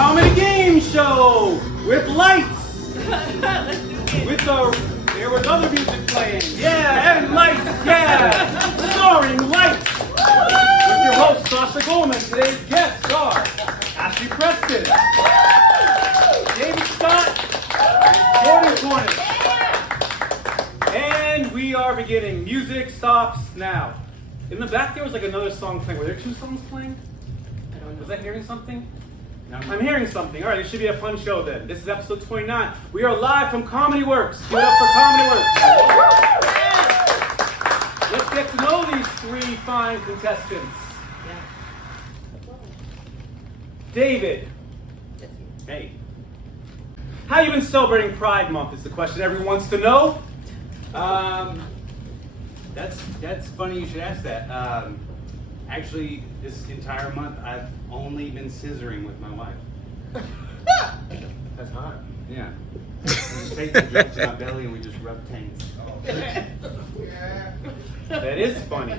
comedy game show with lights. There was other music playing. Yeah, and lights. Yeah, starring lights. With your host Sasha Goldman. Today's guests are Ashley Preston, David Scott, and Jordan Cornish. And we are beginning. Music stops now. In the back there was like another song playing. Were there two songs playing? I don't know. Was I hearing something? I'm hearing something. All right, it should be a fun show then. This is episode 29. We are live from Comedy Works. Give it up for Comedy Works. Let's get to know these three fine contestants. Yeah. David. Hey. How you been celebrating Pride Month is the question everyone wants to know. That's funny you should ask that. Actually, this entire month I've only been scissoring with my wife. That's hot. Yeah. We just take the heat to my belly and we just rub tanks. That is funny.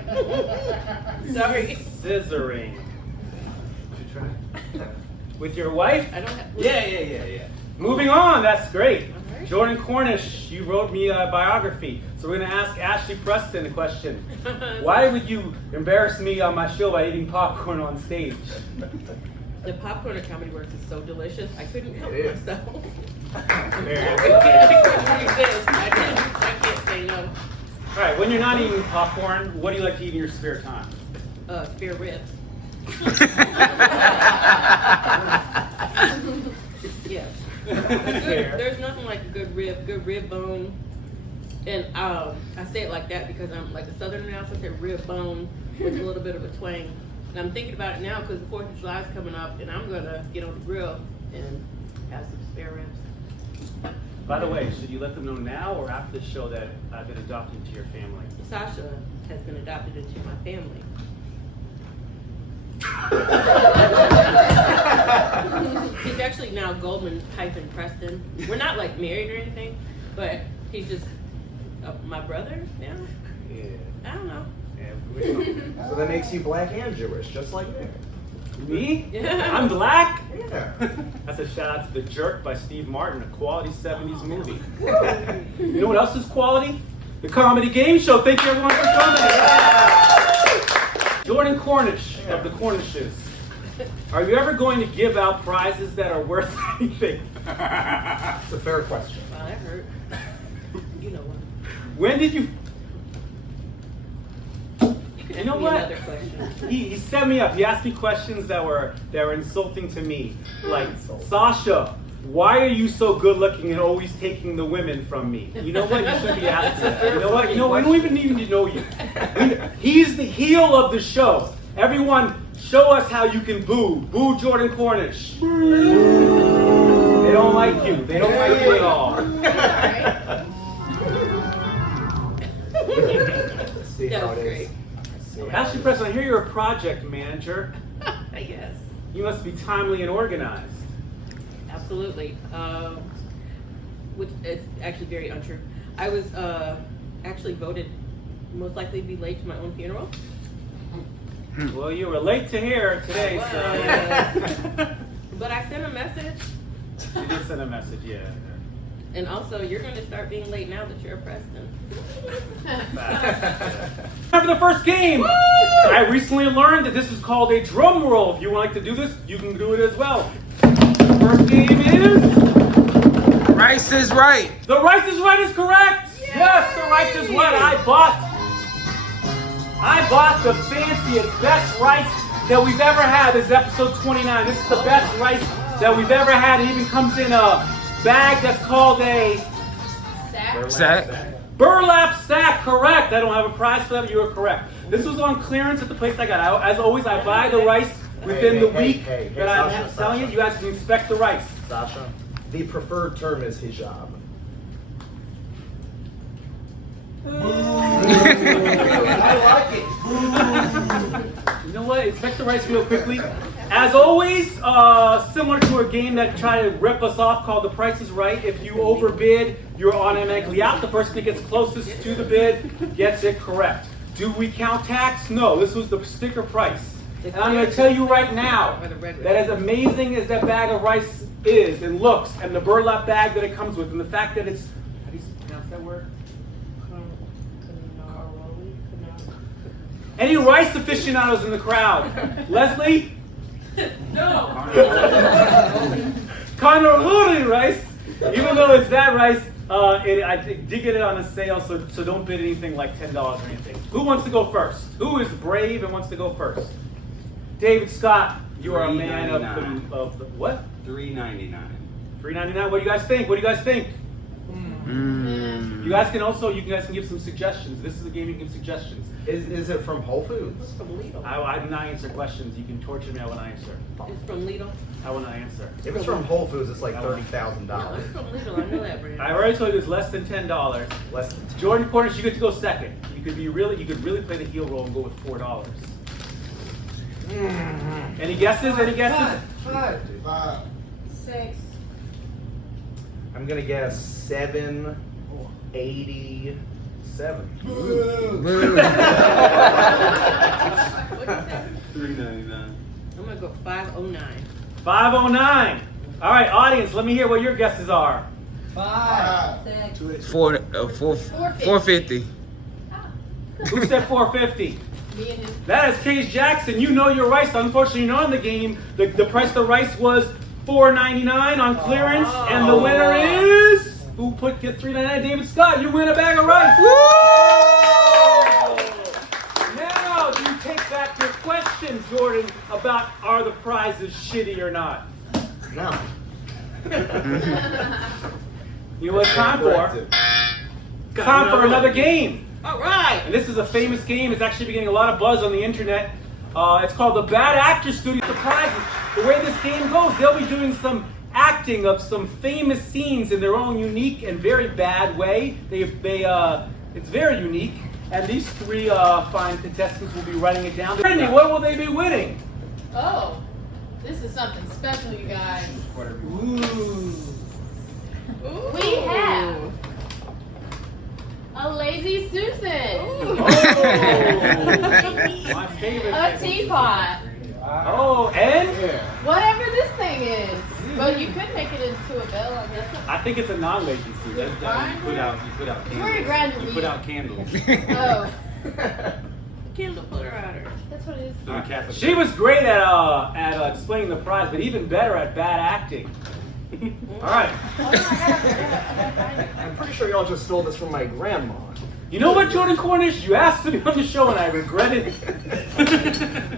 Sorry. Scissoring. You should try. With your wife? I don't have. Yeah. Moving on, that's great. Alright. Jordan Cornish, you wrote me a biography. So we're going to ask Ashley Preston a question. Why would you embarrass me on my show by eating popcorn on stage? The popcorn at Comedy Works is so delicious. I couldn't help It is. myself. There I it is. couldn't resist. I can't say no. All right, when you're not eating popcorn, what do you like to eat in your spare time? Spare ribs. Yes. There's nothing like a good rib bone. And I say it like that because I'm like a Southerner now, so I say rib bone with a little bit of a twang. And I'm thinking about it now because the 4th of July is coming up, and I'm gonna get on the grill and have some spare ribs. By the way, should you let them know now or after the show that I've been adopted into your family? Sasha has been adopted into my family. He's actually now Goldman Preston. We're not like married or anything, but he's just my brother now. Yeah. I don't know. So that makes you black and Jewish, just like me. Me? Yeah. I'm black? Yeah. That's a shout out to The Jerk by Steve Martin, a quality 70s movie. You know what else is quality? The comedy game show. Thank you everyone for coming. Yeah. Jordan Cornish of the Cornishes. Are you ever going to give out prizes that are worth anything? It's a fair question. Wow, that hurt. You know what? When did you... You know what? Another question. He set me up. He asked me questions that were insulting to me. Like, Sasha, why are you so good looking and always taking the women from me? You know what? You should be asking that. You know what? We don't even need to know you. He's the heel of the show. Everyone, show us how you can boo. Boo Jordan Cornish. Boo. They don't like you. They don't like you at all. Let's see That how was it great. is. Ashley Preston, I hear you're a project manager. I guess. You must be timely and organized. Absolutely. Which is actually very untrue. I was actually voted most likely to be late to my own funeral. Well, you were late to here today, so... But I sent a message. You did send a message, yeah. And also, you're going to start being late now that you're a Preston. Time for the first game! Woo! I recently learned that this is called a drum roll. If you would like to do this, you can do it as well. The first game is... Rice is right. The Rice is Right is correct! Yay! Yes, the Rice is Right. I bought the fanciest, best rice that we've ever had. This is episode 29. This is the best rice that we've ever had. It even comes in a bag that's called a... Sack. Burlap sack, correct. I don't have a prize for that, but you are correct. This was on clearance at the place I got. As always, I buy the rice within the week that I'm selling it. You guys can inspect the rice. Sasha, the preferred term is hijab. I like it. You know what? Inspect the rice real quickly. As always, similar to a game that tried to rip us off called The Price is Right, if you overbid, you're automatically out. The person that gets closest to the bid gets it correct. Do we count tax? No, this was the sticker price. And I'm going to tell you right now that as amazing as that bag of rice is and looks, and the burlap bag that it comes with, and the fact that it's, how do you pronounce that word? Any rice aficionados in the crowd? Leslie? No. Carnaroli rice. Even though it's that rice, I did get it on a sale, so don't bid anything like $10 or anything. Who wants to go first? Who is brave and wants to go first? David Scott, you are a man of the what? $3.99. $3.99. What do you guys think? What do you guys think? You guys can give some suggestions. This is a game you can give suggestions. Is it from Whole Foods? It's from Lidl. I do not answer questions. You can torture me. I will not answer. It's from Lidl. I will not answer. If it's from Whole Foods, it's like No, $30,000. it's from Lidl. I know that brand. I already told you it's less than $10. Less than Jordan Cornish, you get to go second. You could really play the heel roll and go with $4. Any guesses? Any guesses? Five. 6. I'm gonna guess 787. Boo. $3.99. I'm gonna go 509. 509. All right, audience, let me hear what your guesses are. 6. 450. Who said 450? Me and him. That is Case Jackson. You know your rice. Unfortunately, you're not in the game. The price of the rice was $4.99 on clearance, and the winner is who get $3.99. David Scott. You win a bag of rice. Woo! Now, do you take back your question, Jordan, about are the prizes shitty or not? No. You know what it's time for? Time for another game. All right. And this is a famous game. It's actually been getting a lot of buzz on the internet. It's called the Bad Actor Studio Surprises. The way this game goes, they'll be doing some acting of some famous scenes in their own unique and very bad way. It's very unique. And these three fine contestants will be writing it down. Britny, what will they be winning? Oh, this is something special, you guys. Ooh. We have a lazy Susan, Oh, my favorite. a teapot, Oh, and? whatever this thing is. But you could make it into a bell, I guess. I think it's a non-lazy suit. You put out Where you grind your candles. You put out candles. Oh, Candle putter outer. that's what it is. Doing Catholic. She was great at explaining the prize, but even better at bad acting. All right. I'm pretty sure y'all just stole this from my grandma. You know what, Jordan Cornish? You asked to be on the show, and I regret it.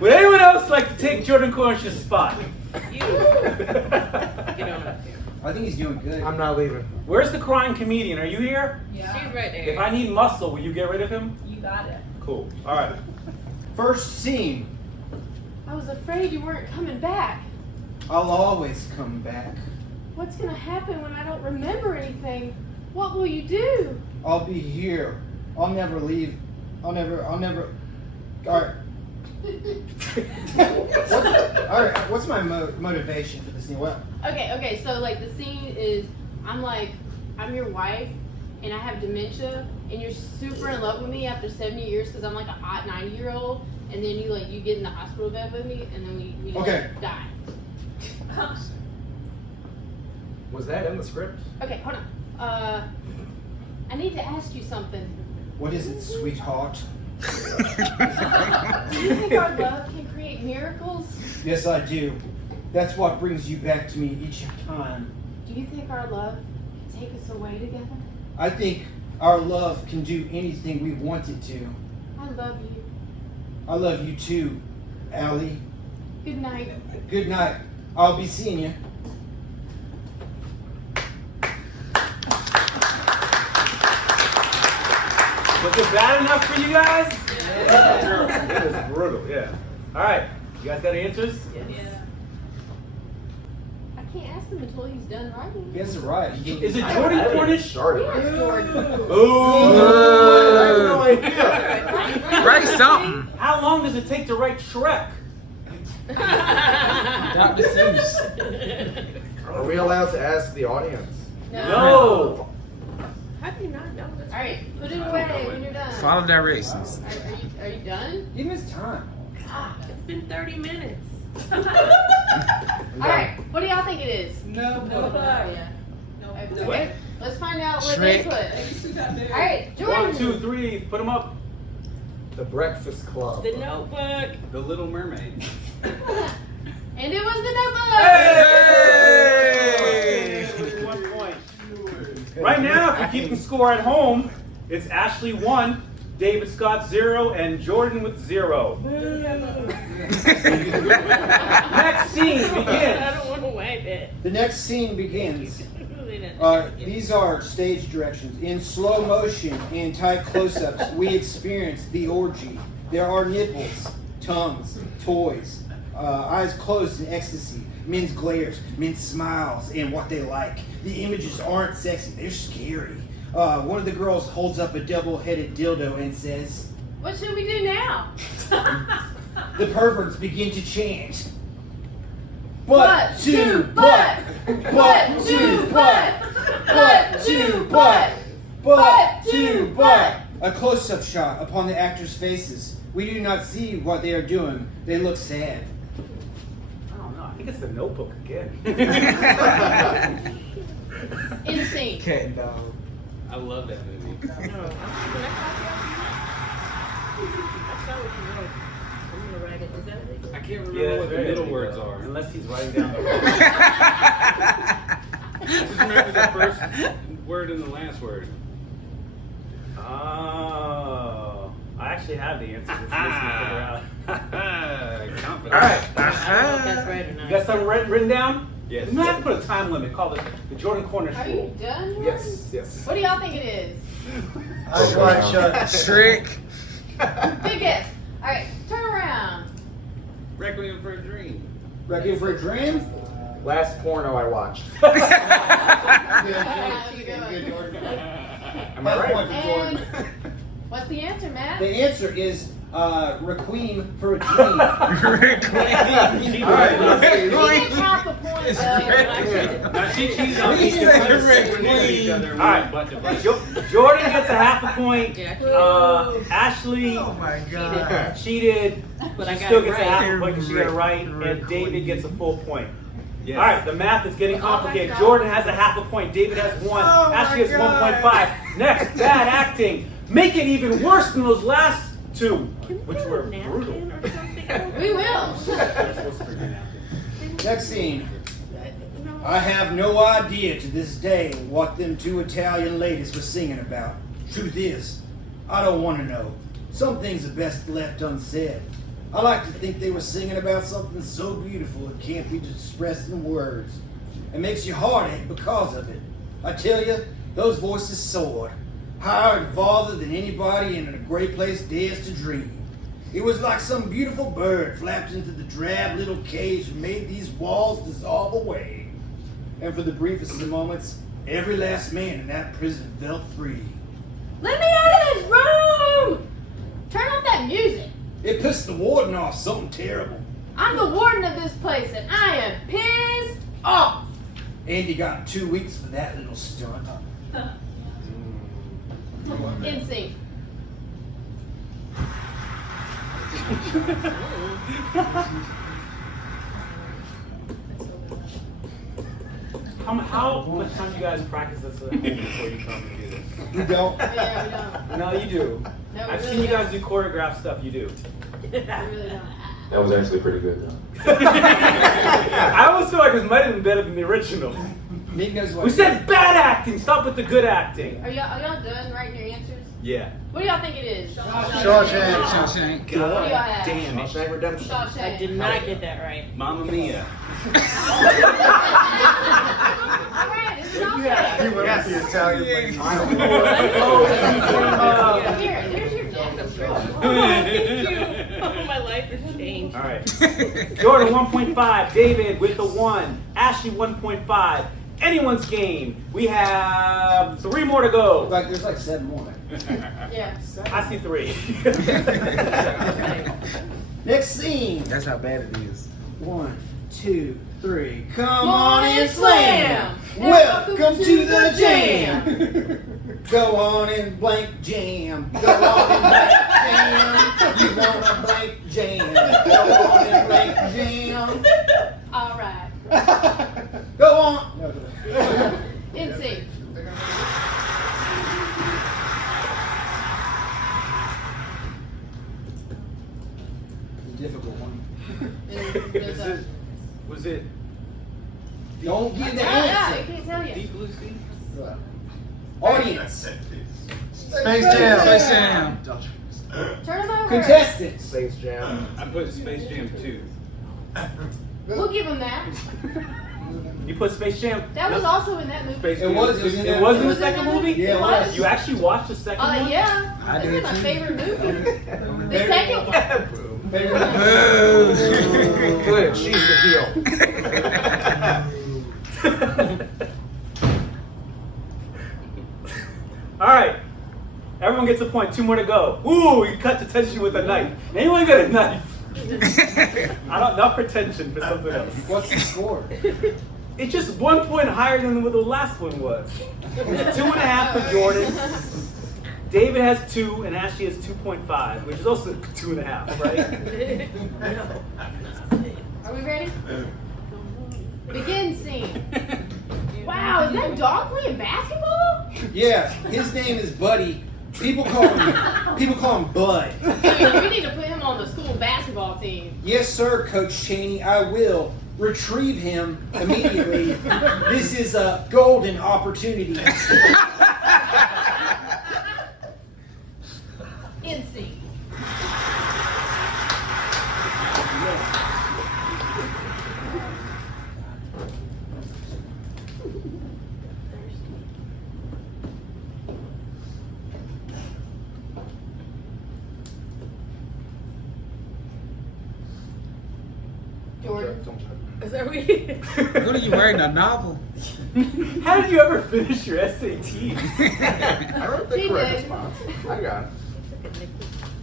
Would anyone else like to take Jordan Cornish's spot? You. Get on up there. I think he's doing good. I'm not leaving. Where's the crying comedian? Are you here? She's right there. If I need muscle, will you get rid of him? You got it. Cool. All right. First scene. I was afraid you weren't coming back. I'll always come back. What's gonna happen when I don't remember anything? What will you do? I'll be here. I'll never leave. I'll never. Alright. Alright, what's my motivation for this scene? What? Okay, so like the scene is I'm your wife and I have dementia and you're super in love with me after 70 years because I'm like a hot 90-year-old and then you get in the hospital bed with me and then we Okay. die. Was that in the script? Okay, hold on. I need to ask you something. What is it, sweetheart? Do you think our love can create miracles? Yes, I do. That's what brings you back to me each time. Do you think our love can take us away together? I think our love can do anything we want it to. I love you. I love you too, Allie. Good night. Good night. I'll be seeing you. Was it bad enough for you guys? Yeah. It was brutal, yeah. All right. You guys got answers? Yeah. I can't ask him until he's done writing. He has it right. Is it Jordan Cornish? Started. Yes, Jordan. Ooh. Write something. How long does it take to write Shrek? Dr. Seuss. Are we allowed to ask the audience? No. How do you not know this? All right, put it away when you're done. Follow directions. Are you done? Give him his time. Ah, been 30 minutes. Alright, what do y'all think it is? No. Yeah. No. Okay, let's find out what they Shrek. put. Alright, Jordan. 1, 2, 3, put them up. The Breakfast Club. The Notebook. The Little Mermaid. And it was the Notebook. Hey! 1 point. Right now, if you're keeping score at home, it's Ashley 1, David Scott 0, and Jordan with 0. Next scene I begins. don't want to wipe it. The next scene begins. Really not. These are stage directions. In slow motion and tight close-ups, we experience the orgy. There are nipples, tongues, toys, eyes closed in ecstasy, men's glares, men's smiles, and what they like. The images aren't sexy, they're scary. One of the girls holds up a double-headed dildo and says, What should we do now? the perverts begin to chant. Butt to butt. Butt to butt. Butt to butt. Butt to butt. A close-up shot upon the actors' faces. We do not see what they are doing. They look sad. I don't know. I think it's the Notebook again. In the scene. Cat and dog. I love that movie. No. Can I copy That's not what you wrote. I'm gonna write it. Is that legal? I can't remember Yeah, what the very middle illegal. words are. Unless he's writing down the words. Just remember the first word and the last word. Oh, I actually have the answer. Which makes me figure out. Confident. All right. I don't know if that's right or You not. got something written down? Yes. You might have to put a time limit. Call it the Jordan Cornish Are you rule. done? Jordan? Yes. What do y'all think it is? Eyes wide shut. Shrek. Big guess. Alright, turn around. Requiem for a Dream. Ready for a dream? Last porno I watched. How's it going? Good, Jordan. Am I That's right? one for Jordan. And what's the answer, Matt? The answer is Requiem for a Dream. Shrek. He didn't count the points, though. Now she cheated on me. He said We're Rick near each other. All right. Bunch of bunch. Jordan gets a half a point. Yeah. Ashley Oh my god. cheated. But I She got still it gets a right. half a point because she got it right, and Rick David gets a full point. Yes. All right, the math is getting complicated. God. Jordan has a half a point. David has 1. Oh my Ashley has God. 1.5. Next, bad acting. Make it even worse than those last 2, which Put a were napkin brutal. or something. We will. Next scene. No. I have no idea to this day what them 2 Italian ladies were singing about. Truth is, I don't want to know. Some things are best left unsaid. I like to think they were singing about something so beautiful it can't be expressed in words. It makes your heart ache because of it. I tell you, those voices soared, higher and farther than anybody in a great place dares to dream. It was like some beautiful bird flapped into the drab little cage and made these walls dissolve away. And for the briefest of moments, every last man in that prison felt free. Let me out of this room! Turn off that music. It pissed the warden off something terrible. I'm the warden of this place and I am pissed off. Andy got 2 weeks for that little stunt. In sync. How much time do you guys practice this at home before you come and do this? You don't? Yeah, we don't. No, you do. No, we I've really seen you guys don't. do choreographed stuff. You do. We really don't. That was actually pretty good, though. I always feel like this might have been better than the original. Nick knows what We said bad acting. Stop with the good acting. Are y'all done writing your answers? Yeah. What do y'all think it is? Shawshank. Shawshank. What do y'all have? Damn it. Shawshank Redemption. Shawshank. I did not get that right. Mamma Mia. Alright, it's What do you Shawshank. have? He went with the Italian lady. Here, there's your Oh, thank you. Oh, my life has changed. All right. Jordan 1.5. David with the 1. Ashley 1.5. Anyone's game. We have 3 more to go. There's like 7 more. Yeah. I see 3. Next scene. That's how bad it is. 1, 2, 3. Come Come on and slam. Welcome to the jam. Go on and blank jam. Go on and blank jam. You want a blank jam. Go on and blank jam. All right. Go on. In sync. Difficult one. Was it Don't give the Yeah, I answer. can't tell you. Deep Blue Sea? Audience. Space Jam. Space Jam. Turn them over. Contestants. Space Jam. I put Space Jam 2. We'll give them that. You put Space Jam. That was also in that movie. Space It Jam. was in It that was in movie. the second movie. Yeah, it was. You actually watched the second one? Yeah. I This did is my too. favorite movie. The second one. Good, she's the heel. All right. Everyone gets a point. 2 more to go. Ooh, you cut the tension with a knife. Anyone got a knife? I don't. Not for tension, for something else. What's the score? It's just 1 point higher than what the last one was. It's 2.5 for Jordan. David has 2 and Ashley has 2.5, which is also 2.5, right? Are we ready? Begin scene. Wow, is that dog playing basketball? Yeah, his name is Buddy. People call him Bud. Dude, we need to put him on the school basketball team. Yes, sir, Coach Cheney. I will retrieve him immediately. This is a golden opportunity. In sync. Jordan. Is that we? What are you writing, a novel? How did you ever finish your SAT? I wrote the He correct did. response. I got it.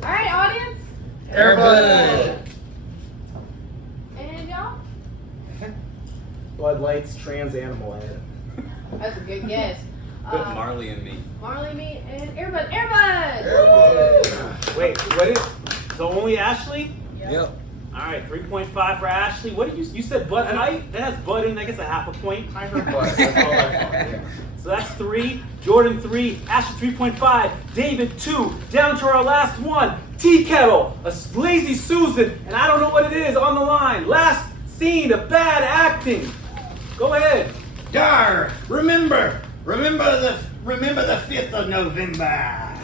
All right, audience. Airbud. And y'all? Blood Lights, Trans Animal Head. That's a good guess. Put Marley and Me. Marley, me, and Airbud. Airbud! Wait, what is? So only Ashley? Yep. All right, 3.5 for Ashley. What did you said? Bud Light? That has Bud in. I guess a half a point. I heard Bud. That's all I thought. Yeah. So that's 3. Jordan 3. Ashley 3.5. David 2. Down to our last one. Tea kettle. A lazy Susan. And I don't know what it is on the line. Last scene of bad acting. Go ahead. Dar, remember the 5th of November.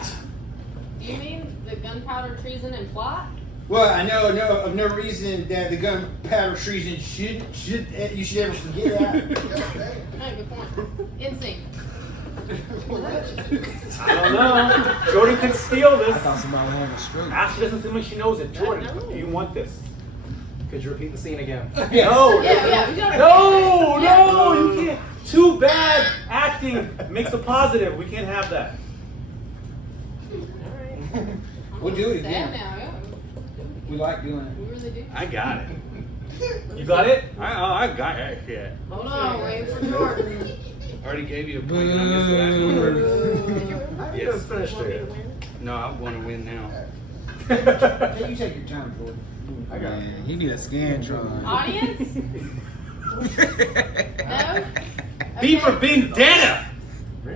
Do you mean the gunpowder treason and plot? Well, I know of no reason that the gunpowder treason you should ever forget that. No, good point. In sync. I don't know. Jordan could steal this. I thought somebody was having a stroke. Ashley doesn't seem like she knows it. Jordan, I know. do you want this? Could you repeat the scene again? Yes. No. Yeah, we don't. No, you can't. Too bad acting makes a positive. We can't have that. We'll do it Sad again. now, yeah. We like doing it. We really do. I got it. You got it? I got it. Yeah. Hold on, wait for Jordan. Already gave you a point. I missed the last one. I haven't finished it. No, I want to win now. Hey, you take your time, Jordan. I got it. Man, he need a Scantron. Audience? No? B for Vendetta.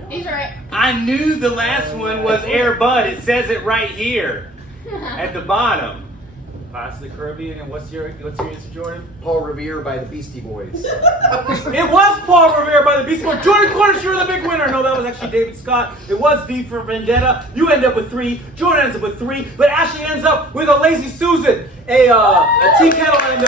He's right. I knew the last one was Air Bud. It says it right here at the bottom. Pirates of the Caribbean, and what's your answer, Jordan? Paul Revere by the Beastie Boys. It was Paul Revere by the Beastie Boys. Jordan Cornish, you're the big winner. No, that was actually David Scott. It was V for Vendetta. You end up with 3. Jordan ends up with 3, but Ashley ends up with a lazy Susan, a tea kettle, and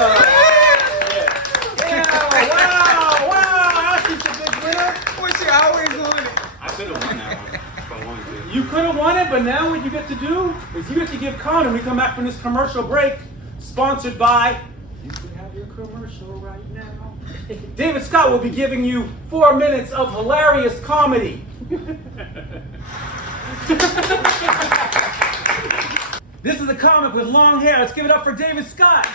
wow, Ashley's the big winner. What you always wanted? I could have won that one if I wanted to. You could have won it, but now what you get to do is you get to give Con, and we come back from this commercial break, sponsored by. You can have your commercial right now. David Scott will be giving you 4 minutes of hilarious comedy. This is a comic with long hair. Let's give it up for David Scott.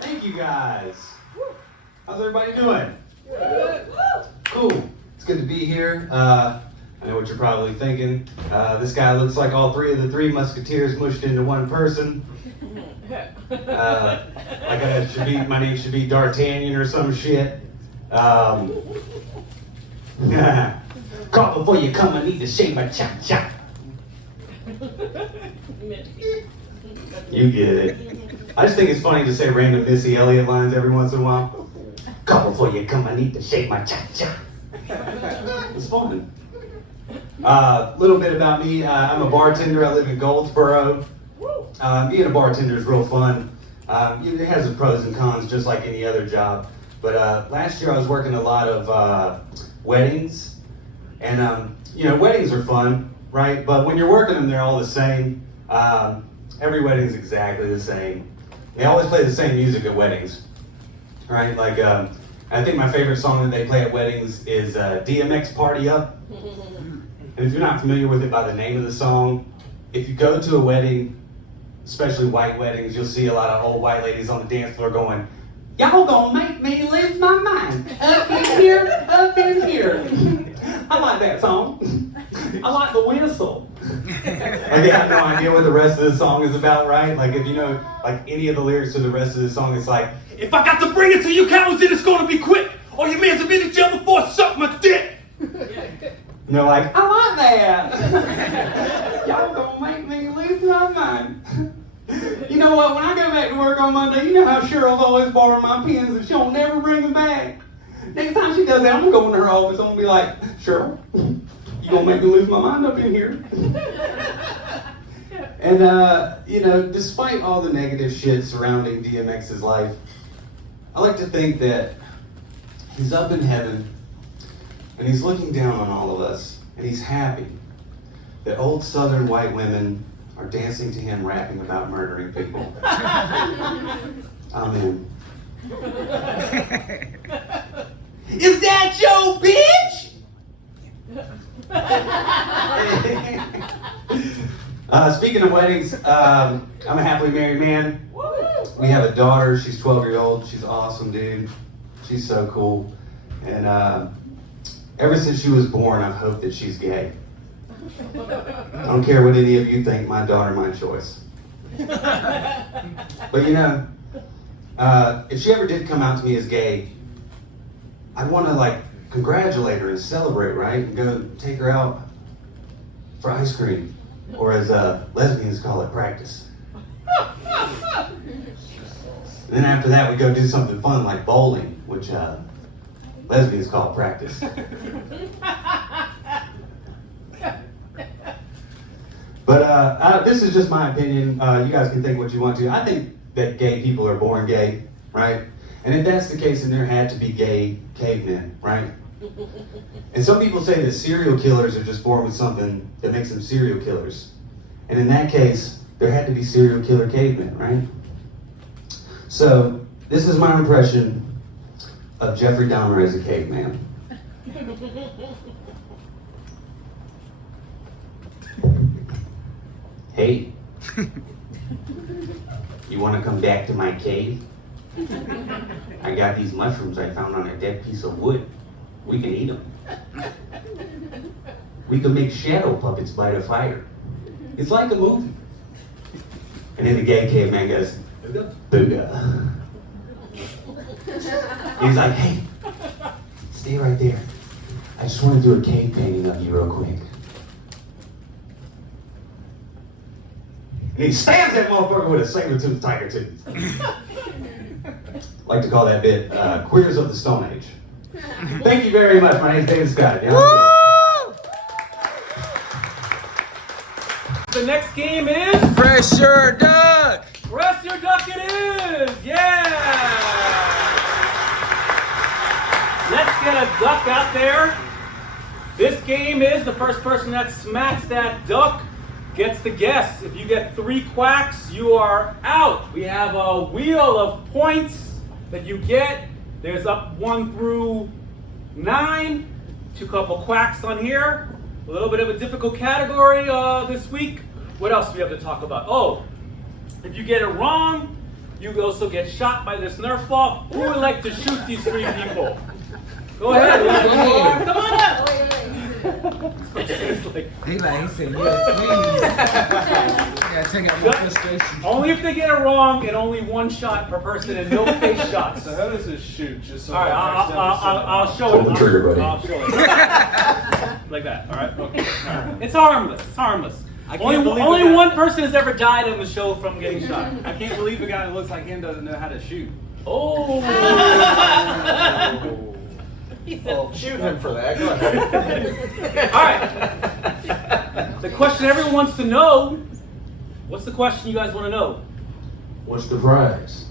Thank you guys. How's everybody doing? cool. It's good to be here. I know what you're probably thinking. This guy looks like all three of the Three Musketeers mushed into one person. My name should be D'Artagnan or some shit. Call before you come, I need to shave my chop. You get it. I just think it's funny to say random Missy Elliott lines every once in a while. Call before you come, I need to shave my chop. It's fun. Little bit about me. I'm a bartender. I live in Goldsboro. Being a bartender is real fun. It has its pros and cons, just like any other job. But last year I was working a lot of weddings, and weddings are fun, right? But when you're working them, they're all the same. Every wedding's exactly the same. They always play the same music at weddings, right? Like I think my favorite song that they play at weddings is DMX Party Up. And if you're not familiar with it by the name of the song, if you go to a wedding, especially white weddings, you'll see a lot of old white ladies on the dance floor going, "Y'all gonna make me lose my mind. Up in here, up in here." I like that song. I like the whistle. Like, they have no idea what the rest of the song is about, right? Like, if you know, like, any of the lyrics to the rest of the song, it's like, "If I got to bring it to you cowards, then it's gonna be quick. All your mans have been in jail before, suck my dick." And they're like, "I like that." Y'all gonna make me lose my mind. You know what, when I go back to work on Monday, you know how Cheryl's always borrowing my pens and she'll never bring them back. Next time she does that, I'm gonna go in her office, I'm gonna be like, "Cheryl, you gonna make me lose my mind up in here?" And despite all the negative shit surrounding DMX's life, I like to think that he's up in heaven and he's looking down on all of us, and he's happy that old Southern white women are dancing to him rapping about murdering people. Amen. Is that your bitch? Speaking of weddings, I'm a happily married man. We have a daughter. She's 12 years old. She's awesome, dude. She's so cool. And ever since she was born, I've hoped that she's gay. I don't care what any of you think, my daughter, my choice. But if she ever did come out to me as gay, I'd want to congratulate her and celebrate, right? And go take her out for ice cream, or as lesbians call it, practice. And then after that, we go do something fun like bowling, which lesbians call practice. But this is just my opinion. You guys can think what you want to. I think that gay people are born gay, right? And if that's the case, then there had to be gay cavemen, right? And some people say that serial killers are just born with something that makes them serial killers. And in that case, there had to be serial killer cavemen, right? So this is my impression of Jeffrey Dahmer as a caveman. Hey, you want to come back to my cave? I got these mushrooms I found on a dead piece of wood. We can eat them. We can make shadow puppets by the fire. It's like a movie. And then the gay caveman goes, "Booga." He's like, "Hey, stay right there. I just want to do a cave painting of you real quick." And he stabs that motherfucker with a saber-toothed tiger tooth. Like to call that bit Queers of the Stone Age. Thank you very much. My name is David Scott. The next game is Press your duck. Press Your Duck. It is, yeah. Let's get a duck out there. This game is the first person that smacks that duck gets the guess. If you get 3 quacks, you are out. We have a wheel of points that you get. There's up 1 through 9. 2 couple quacks on here. A little bit of a difficult category this week. What else do we have to talk about? Oh, if you get it wrong, you also get shot by this Nerf ball. Who would like to shoot these 3 people? Go ahead. Come on up. It's like, He said, yes, please. Yeah, take out my frustration. only if they get it wrong, and only one shot per person, and no face shots. So how does this shoot? Just so All right, I'll show Pull it. the trigger, buddy. I'll show it. Like that. All right. Okay. All right. It's harmless. It's harmless. Only one person has ever died on the show from getting shot. I can't believe a guy that looks like him doesn't know how to shoot. Oh. Well, shoot him for that. Go ahead. All right. The question everyone wants to know. What's the question you guys want to know? What's the prize?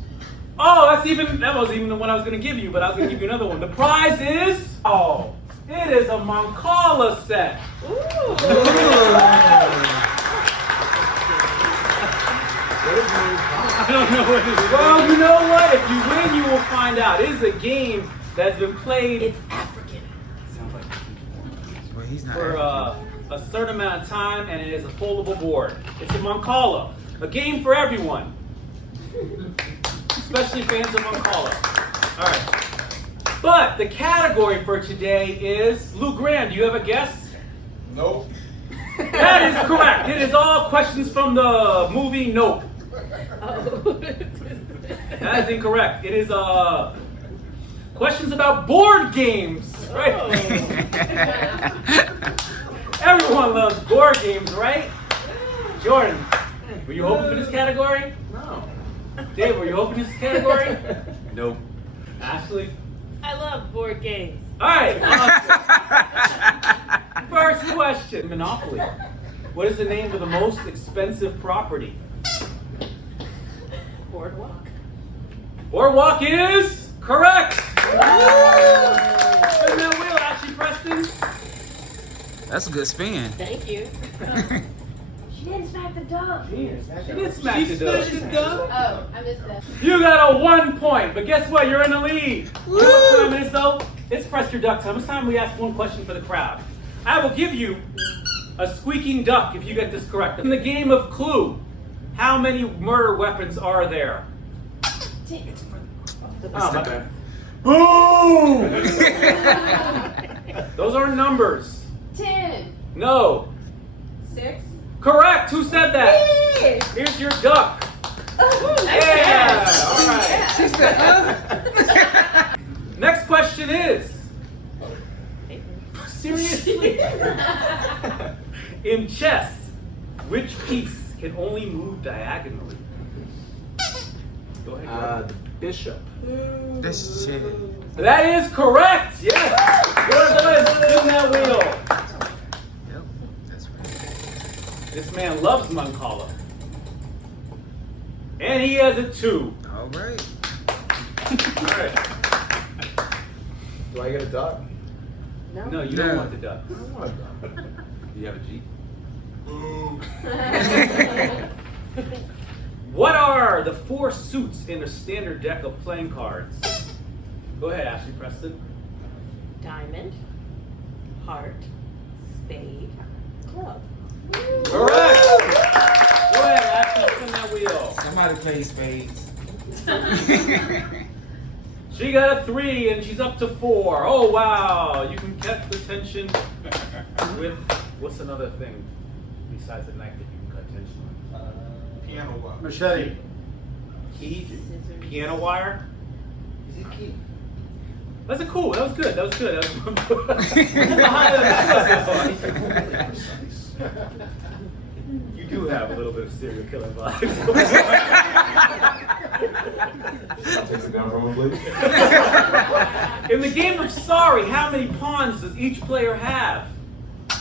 Oh, that wasn't even the one I was going to give you, but I was going to give you another one. The prize is it is a Mancala set. I don't know what it is. Well, you know what? If you win, you will find out. It is a game that's been played. It's African. Sounds like Well, he's not for a certain amount of time, and it is a foldable board. It's a Mancala, a game for everyone, especially fans of Mancala. All right. But the category for today is Lou Graham. Do you have a guess? Nope. That is correct. It is all questions from the movie Nope. That is incorrect. It is questions about board games, right? Everyone loves board games, right? Jordan, were you hoping for this category? No. Dave, were you hoping for this category? Nope. Ashley? I love board games. All right. First question. Monopoly. What is the name of the most expensive property? Boardwalk. Boardwalk is correct. Spin that wheel, Ashley Preston. That's a good spin. Thank you. She didn't smack the dog. She did smack the dog. Oh, I missed that. You got a 1 point, but guess what? You're in the lead. You know what time it is, though? It's Press Your Duck time. It's time we ask one question for the crowd. I will give you a squeaking duck if you get this correct. In the game of Clue, how many murder weapons are there? Oh, my bad. Boom! Those are numbers. 10. No. 6. Correct. Who said that? Here's your duck. Yeah. All right. Next question is. Seriously? In chess, which piece can only move diagonally? Go ahead. The bishop. This shit. That is correct. Yes. Good. Spin that wheel. Yep, that's right. This man loves Mancala. And he has a 2. All right. All right. Do I get a duck? No, you don't want the duck. I don't want a duck. Do you have a Jeep? What are the 4 suits in a standard deck of playing cards? Go ahead, Ashley Preston. Diamond, heart, spade, club. Correct! Go ahead, Ashley, spin that wheel. Somebody play spades. She got a 3 and she's up to 4. Oh, wow. You can catch the tension with, what's another thing besides a knife that you can cut tension with? Piano wire. Machete. Key? Piano wire? Is it key? That's a cool. That was good. That was good. That was You do have a little bit of serial killer vibes. I'll take the gun from him, please. In the game of Sorry, how many pawns does each player have? I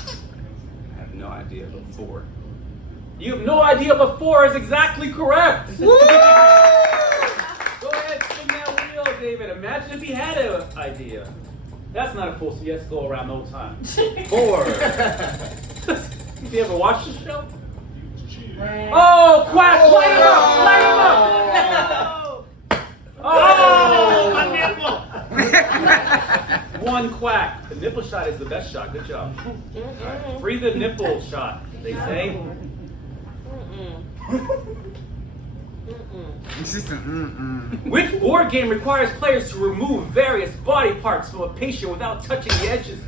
have no idea, but 4. You have no idea, but 4 is exactly correct. Go ahead, spin that wheel, David. Imagine if he had an idea. That's not a full yes go around the whole time. 4. You ever watch the show? Oh, quack! Light him up! Light him up! Oh, my nipple! 1 quack. The nipple shot is the best shot. Good job. All right. Free the nipple shot, they say. It's just an Which board game requires players to remove various body parts from a patient without touching the edges?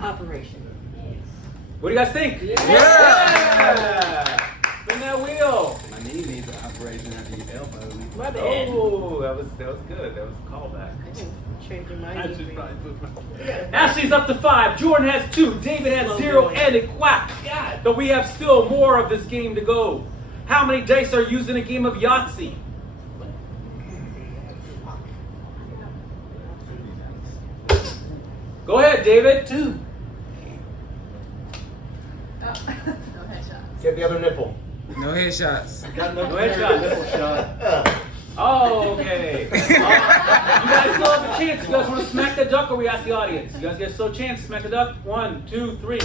Operation. What do you guys think? Yeah. Spin that wheel. My knee needs an operation after you elbow me. My bad. Oh, that was good. That was a callback. I didn't change your mind. I should probably put Ashley's up to 5. Jordan has 2. David has 0, and it quack. But we have still more of this game to go. How many dice are used in a game of Yahtzee? Go ahead, David. 2. Get the other nipple. No headshots. Got No headshot. nipple shot. Oh, okay. You guys still have a chance. You guys want to smack the duck, or we ask the audience? You guys get still a chance. Smack the duck. 1, 2, 3.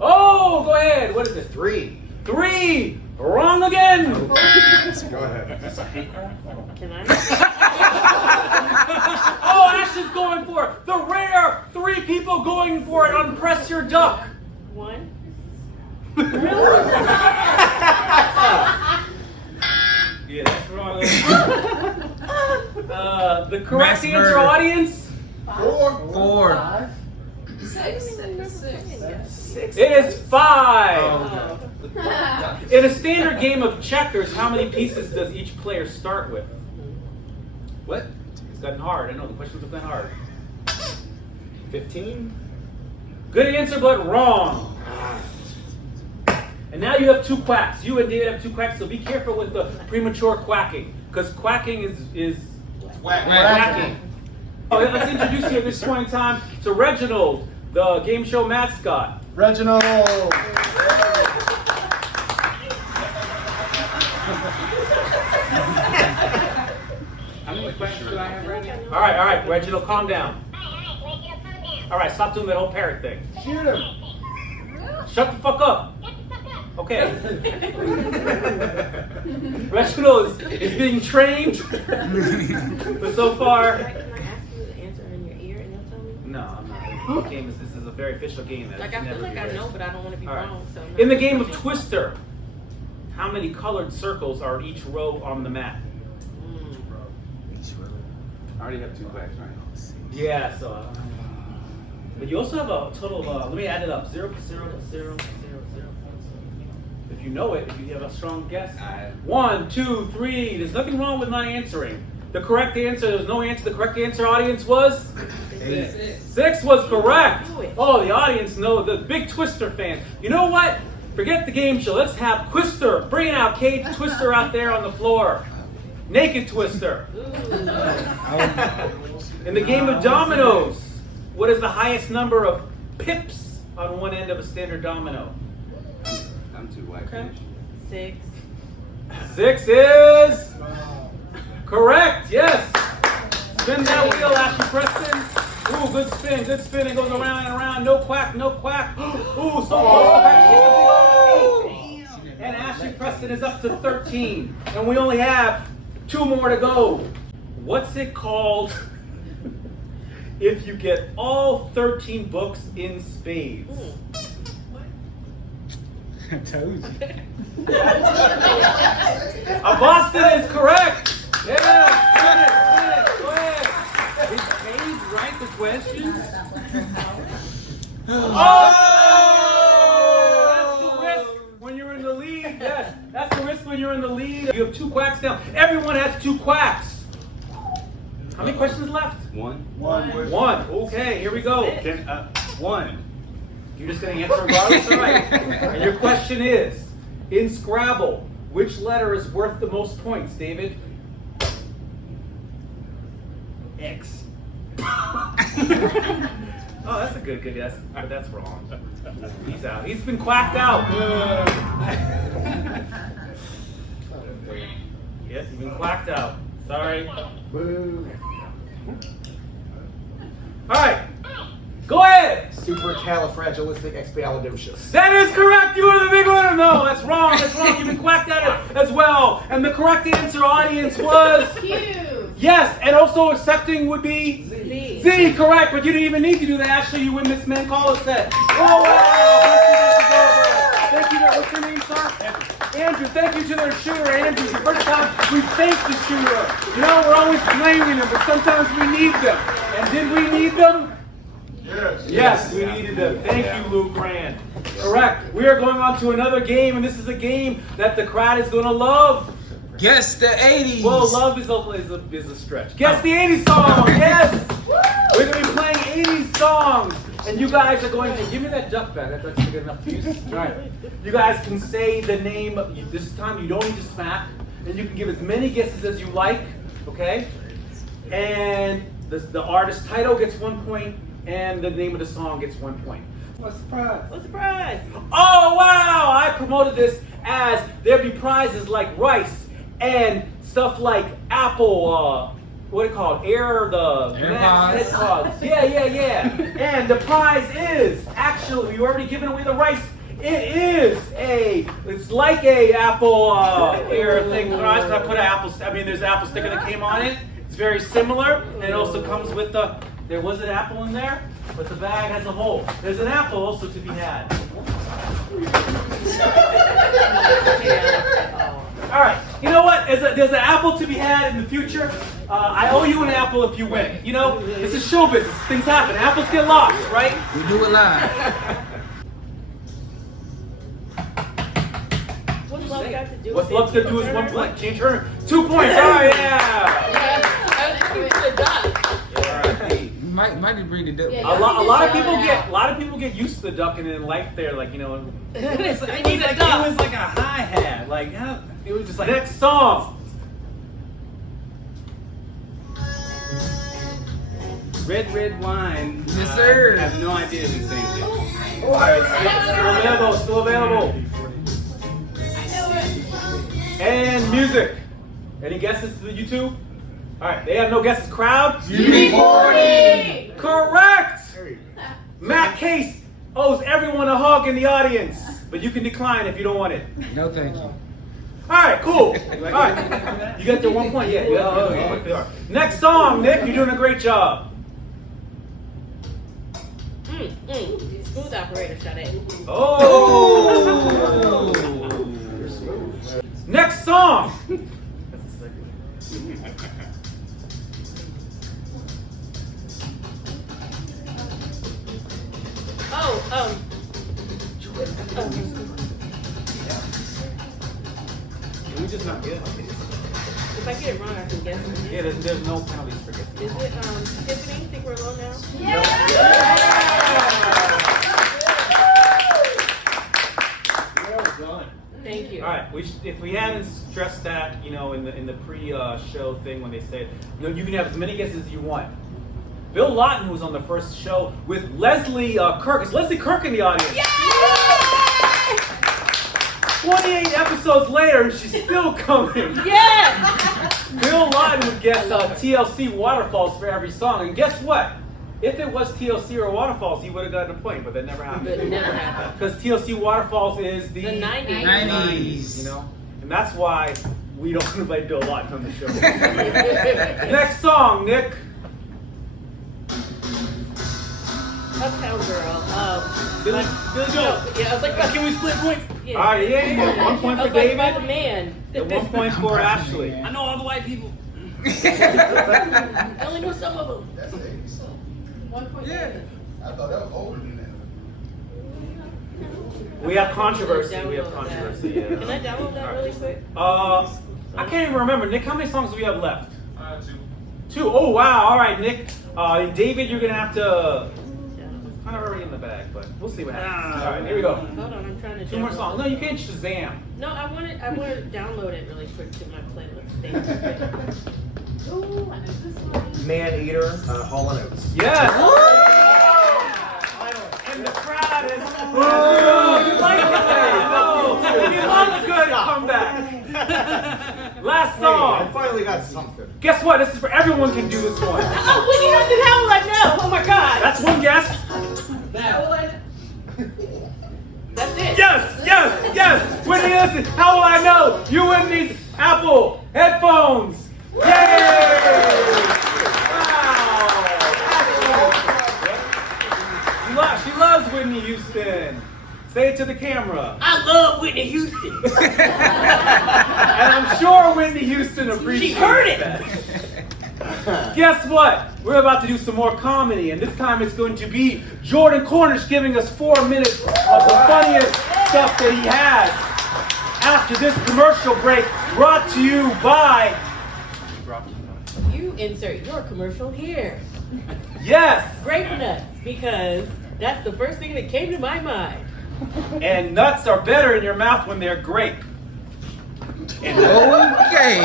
Oh, go ahead. What is this? 3. 3. Wrong again. Go ahead. Can I? Oh, Ash is going for it. The rare 3 people going for it on Press Your Duck. 1. Yeah, that's wrong. The correct Mass answer, murder. audience? 4. 6. It is 5. Oh. In a standard game of checkers, how many pieces does each player start with? What? It's gotten hard. I know the questions have gotten hard. 15. Good answer, but wrong. And now you have 2 quacks. You and David have 2 quacks, so be careful with the premature quacking, because quacking is quacking. Oh, let's introduce you at this point in time to Reginald, the game show mascot. Reginald. How many questions do I have right now? All right, Reginald, calm down. All right, stop doing that whole parrot thing. Shoot him. Shut the fuck up. Okay. Reginald is being trained, but so far. Can I ask you to answer in your ear and you'll tell me? No, I'm not. This is a very official game. Like I feel like I know, but I don't want to be All right. wrong. So In the game of Twister, how many colored circles are each row on the map? I already have 2 quacks, right? Yeah, so. But you also have a total of, let me add it up, 0, 0, 0, 0, 0. If you know it, if you have a strong guess. 1, 2, 3. There's nothing wrong with not answering. The correct answer, there's no answer. The correct answer, audience, was? 6 was correct. Oh, the audience know, the big Twister fans. You know what? Forget the game show. Let's have Twister. Bring it out, Kate. Twister out there on the floor. Naked Twister. In the game of dominoes, what is the highest number of pips on one end of a standard domino? I'm 2 white. Okay. 6. 6 is correct. Yes. Spin that wheel, Ashley Preston. Ooh, good spin. Good spin. It goes around and around. No quack. No quack. Ooh, so close to back. She's a big old 8. And Ashley Preston is up to 13. And we only have 2 more to go. What's it called if you get all 13 books in spades? I told you. Boston is correct. Yeah, spin it. Go ahead. Did Paige write the questions? Oh! That's the risk when you're in the lead. Yes, that's the risk when you're in the lead. You have 2 quacks now. Everyone has 2 quacks. How many questions left? 1. 1. Okay, here we go. 1. You're just going to answer regardless, all right? And your question is, in Scrabble, which letter is worth the most points, David? X. Oh, that's a good guess, but that's wrong. He's out. He's been quacked out. Yeah, you've been quacked out. Sorry. Boo. All right. Go ahead. Supercalifragilisticexpialidocious. That is correct. You are the big winner. No, that's wrong. That's wrong. You've been quacked out as well. And the correct answer, audience, was Q. yes. And also accepting would be Z. Z. Correct. But you didn't even need to do that. Actually, you win this man call set. Oh wow. Thank you. What's your name, sir? Andrew, thank you to the shooter. Andrew, it's the first time we thanked the shooter. You know, we're always blaming them, but sometimes we need them. And did we need them? Yes, we needed them. Thank you, Luke Rand. Correct. We are going on to another game, and this is a game that the crowd is going to love. Guess the 80s. Well, love is a stretch. Guess the 80s song. Yes. We're going to be playing 80s songs. And you guys are going to give me that duck bag. That's actually good enough to use. All right. You guys can say the name. This time you don't need to smack. And you can give as many guesses as you like. Okay? And the artist title gets 1 point. And the name of the song gets 1 point. What's the prize? What's the prize? Oh, wow! I promoted this as there'd be prizes like rice and stuff like Apple, what do you call it? AirPods. Yeah. And the prize is, actually, you already given away the rice. It's like a Apple Air thing. I put an Apple, there's an Apple sticker that came on it. It's very similar. And it also comes with there was an apple in there, but the bag has a hole. There's an apple also to be had. All right, you know what? There's an apple to be had in the future. I owe you an apple if you win. You know, this is show business. Things happen. Apples get lost, right? We do it live. What's love got to do What's love to do is 1 point. Change her. 2 points. All right, yeah. Might bring the duck. Yeah, A lot of people get used to the duck, and in life they're like, you know, it was like a hi-hat. Like, it was just like, next song. Red wine. Yes, sir. I have no idea who sings it. All right, still available. And music. Any guesses to the YouTube? All right, they have no guesses. Crowd? UB40! Correct! Matt Case owes everyone a hug in the audience, but you can decline if you don't want it. No, thank you. All right, cool. All right, you get your 1 point. Yeah. Next song, Nick. You're doing a great job. Smooth operator, Sade. Oh. Next song. Can we just not get it? If I get it wrong, I can guess it. Yeah, there's no penalties for guessing. Is it Tiffany? Think we're alone now? Well done. Thank you. All right. If we hadn't stressed that, you know, in the pre-show thing when they said, you know, you can have as many guesses as you want. Bill Lawton, who was on the first show with Leslie Kirk. Is Leslie Kirk in the audience? Yay! 28 episodes later, and she's still coming. Yes! Bill Lawton would guess TLC Waterfalls for every song. And guess what? If it was TLC or Waterfalls, he would have gotten a point, but that never happened. But it never happened. Because TLC Waterfalls is the 90s. You know? And that's why we don't invite Bill Lawton on the show. Next song, Nick. Uptown Girl. Billy Joel. Yeah, I was like, Can we split points? Yeah. All right, yeah. 1 point I for was like, David. by the man. And 1 point for Ashley. I know all the white people. I only know some of them. That's an 80 song. 1 point. Yeah. I thought that was older than that. We have controversy. Yeah. Can I download that really quick? I can't even remember. Nick, how many songs do we have left? 2. 2. Oh, wow. All right, Nick. David, you're going to have to... Kind of already in the bag, but we'll see what happens. All right, here we go. Hold on, I'm trying to 2 more download. songs. No, you can't Shazam. No, I want to download it really quick to my playlist. Thank you. Ooh, I know this one. Man Eater, Hall & Oates. Yes! And the crowd is... Oh, you like that? You love a good comeback. Last I song. finally got something. Guess what? This is for everyone can do this one. Oh, Whitney Houston, how will I know? Oh my God. That's one guess. That's it. Yes. Whitney Houston, how will I know? You win these Apple headphones. Yay! Wow. She loves Whitney Houston. Say it to the camera. I love Whitney Houston. And I'm sure Whitney Houston appreciates She heard it. that. Guess what? We're about to do some more comedy, and this time it's going to be Jordan Cornish giving us 4 minutes of the funniest stuff that he has. After this commercial break, brought to you by... You insert your commercial here. Yes! Grape nuts, because that's the first thing that came to my mind. And nuts are better in your mouth when they're grape. Okay.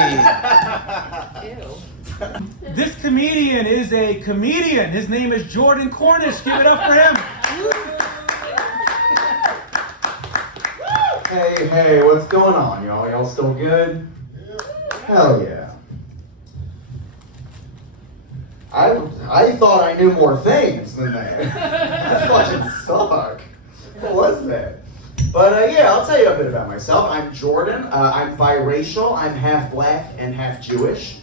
Ew. This comedian is a comedian. His name is Jordan Cornish. Give it up for him. Hey, what's going on, y'all? Y'all still good? Hell yeah. I thought I knew more things than that. That fucking suck. What was that? But yeah, I'll tell you a bit about myself. I'm Jordan. I'm biracial. I'm half black and half Jewish.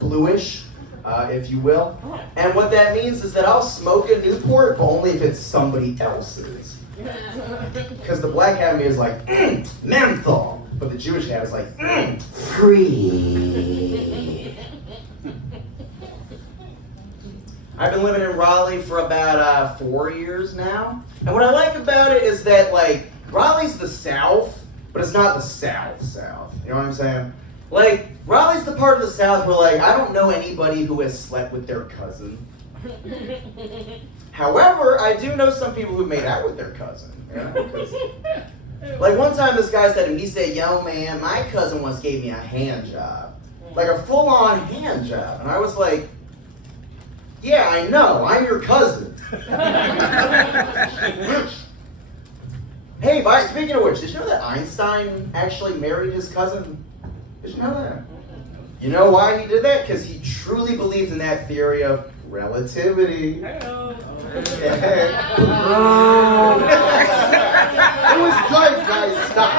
Bluish, if you will. And what that means is that I'll smoke a Newport, but only if it's somebody else's. Because the black hat of me is like, menthol. But the Jewish hat is like, free. I've been living in Raleigh for about 4 years now. And what I like about it is that, like, Raleigh's the South, but it's not the South. You know what I'm saying? Like, Raleigh's the part of the South where, like, I don't know anybody who has slept with their cousin. However, I do know some people who made out with their cousin. You know? 'Cause, like, one time this guy said to me, he said, yo, man, my cousin once gave me a hand job. Like, a full-on hand job. And I was like, yeah, I know. I'm your cousin. Hey, speaking of which, did you know that Einstein actually married his cousin? Did you know that? You know why he did that? Because he truly believed in that theory of relativity. Hello. Yeah. It was good, guys. Stop.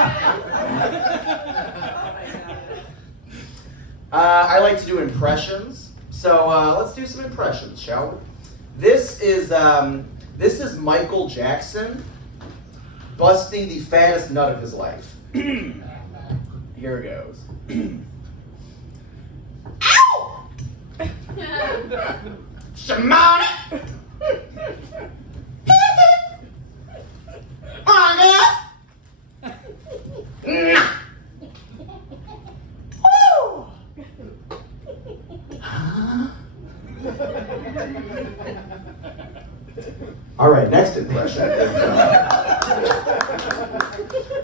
I like to do impressions. So let's do some impressions, shall we? This is Michael Jackson busting the fattest nut of his life. Here it goes. Ow! Shimon! All right, next impression.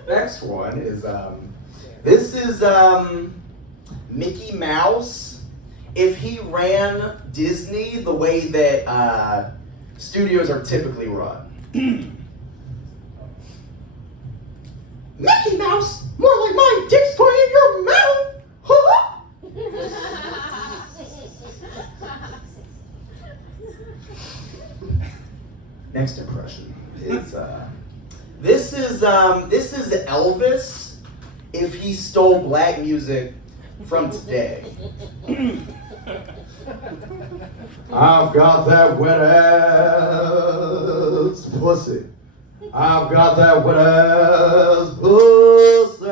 Next one is this is Mickey Mouse if he ran Disney the way that studios are typically run. Mickey Mouse, more like my dick's going in your mouth. Huh? Next impression is this is Elvis if he stole black music from today. I've got that wet ass pussy. I've got that wet ass pussy.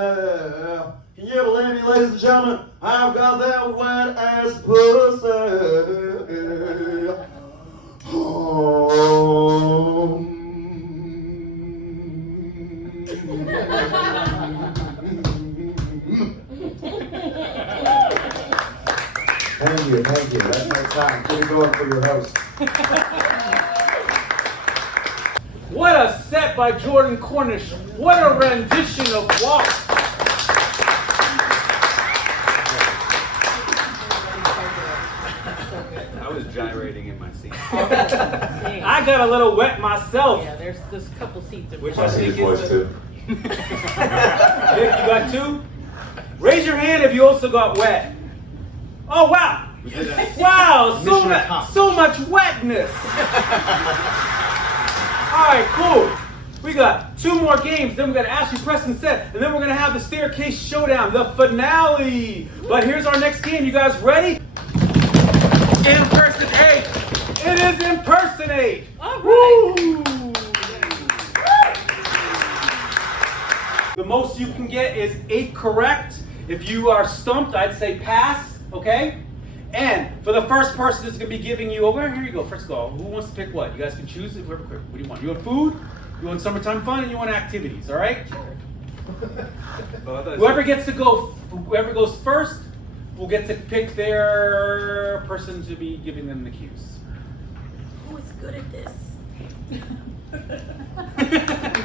Can you believe me, ladies and gentlemen? I've got that wet ass pussy. Thank you. That's my time. Keep it going for your host. What a set by Jordan Cornish. What a rendition of Walk. I was gyrating in my seat. I got a little wet myself. Yeah, there's a couple seats in Which I I see think his voice is too. Nick, you got two? Raise your hand if you also got wet. Oh, wow. Wow, so much wetness. All right, cool. We got 2 more games, then we got Ashley Preston set, and then we're gonna have the Staircase Showdown, the finale. But here's our next game. You guys ready? Impersonate. It is impersonate. All right. Woo. The most you can get is 8 correct. If you are stumped, I'd say pass, okay? And for the first person that's going to be giving you, here you go, first go. Who wants to pick what? You guys can choose whoever quick. What do you want? You want food, you want summertime fun, and you want activities, all right? Whoever gets to go, whoever goes first will get to pick their person to be giving them the cues. Who is good at this?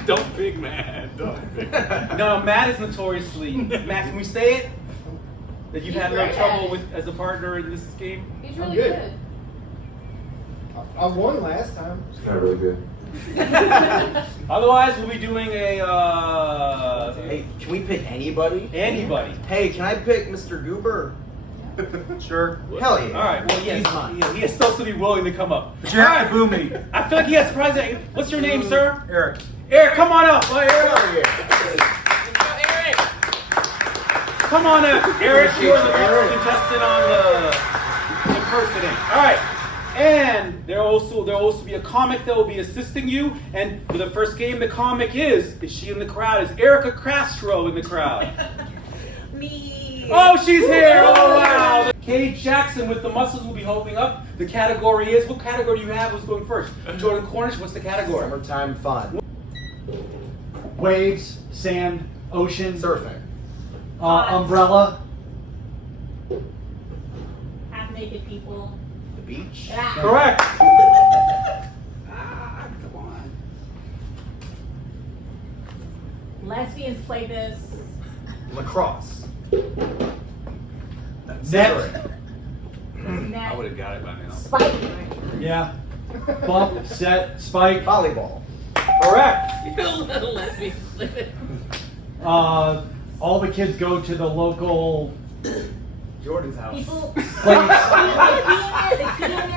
Don't pick Matt. Don't pick Matt. No, Matt is notoriously. Matt, can we say it? That you've had no He's trouble great. with as a partner in this game? He's I'm really good. good. I won last time. It's not really good. Otherwise, we'll be doing a Hey, can we pick anybody? anybody. Hey, can I pick Mr. Goober? Sure. Hell yeah. All right. Well, He's mine. he is supposed to be willing to come up. Jack Boomy. I feel like he has surprised. What's your name, sir? Eric. Eric, come on up. Oh, Eric. Hell yeah. Eric. Come on up, Eric. You're the next contestant on the impersonate. All right. And there'll also be a comic that will be assisting you. And for the first game, the comic is she in the crowd? Is Erica Castro in the crowd? Me. Oh, she's here! Oh, wow! Kate Jackson with the muscles will be holding up. The category is, what category do you have? Who's going first? Jordan Cornish, what's the category? Summertime fun. Waves, sand, ocean, Surfing. umbrella, Half naked people. The beach. Yeah. Correct. Come on. Lesbians play this. Lacrosse. net, I would have got it by now. Spike. yeah, bump, set, spike, Volleyball. Correct. Lesbians play this. all the kids go to the local Jordan's house. People. place.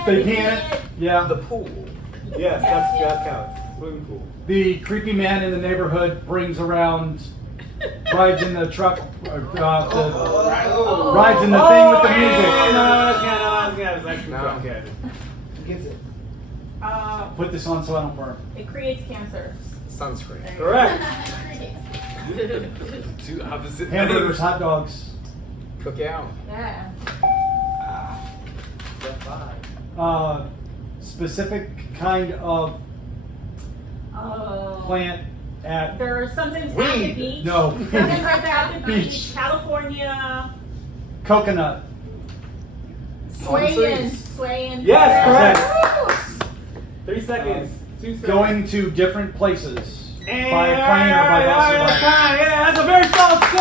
They They can't, yeah. The pool. Yes, that counts. Swimming pool. The creepy man in the neighborhood brings around, rides in the truck, rides in the thing with the music. No. Gets it. Put this on so I don't burn. It creates cancer. Sunscreen. Correct. Two opposite Hamburgers, things. hot dogs. Cookout. Yeah. Specific kind of Oh. plant at, There's something at the Weed. beach. no, Something right there at the beach. Beach. California. coconut. Swaying. Yes, correct. Woo! 3 seconds. 2 seconds. Going to different places. And By a plane or by bus or by... yeah, that's a very solid 6.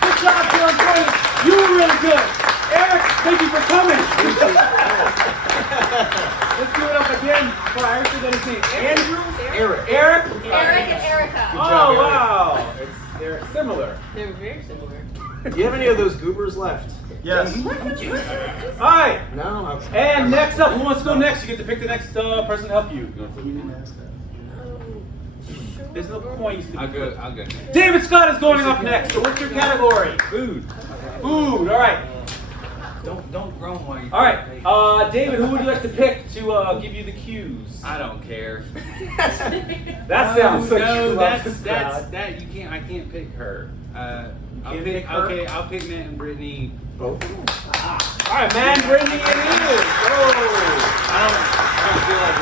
Good job, Jordan Cornish. You were really good. Eric, thank you for coming. Let's do it up again for I actually got his name. Andrew? Eric. Eric? Eric and Erica. Oh, wow. They're similar. They're very similar. Do you have any of those goobers left? Yes. All right. No? Okay. And next up, who wants to go next? You get to pick the next person to help you. There's no points. I'll go next. David Scott is going up next. So what's your category? Food. Food. All right. Don't groan while you. All right. David, who would you like to pick to give you the cues? I don't care. That sounds like no. you love this That's crowd. that you can't. I can't pick her. I'll can't pick. pick her? Okay, I'll pick Matt and Britney. Both. All right, man, Britny it is. Oh. I don't feel like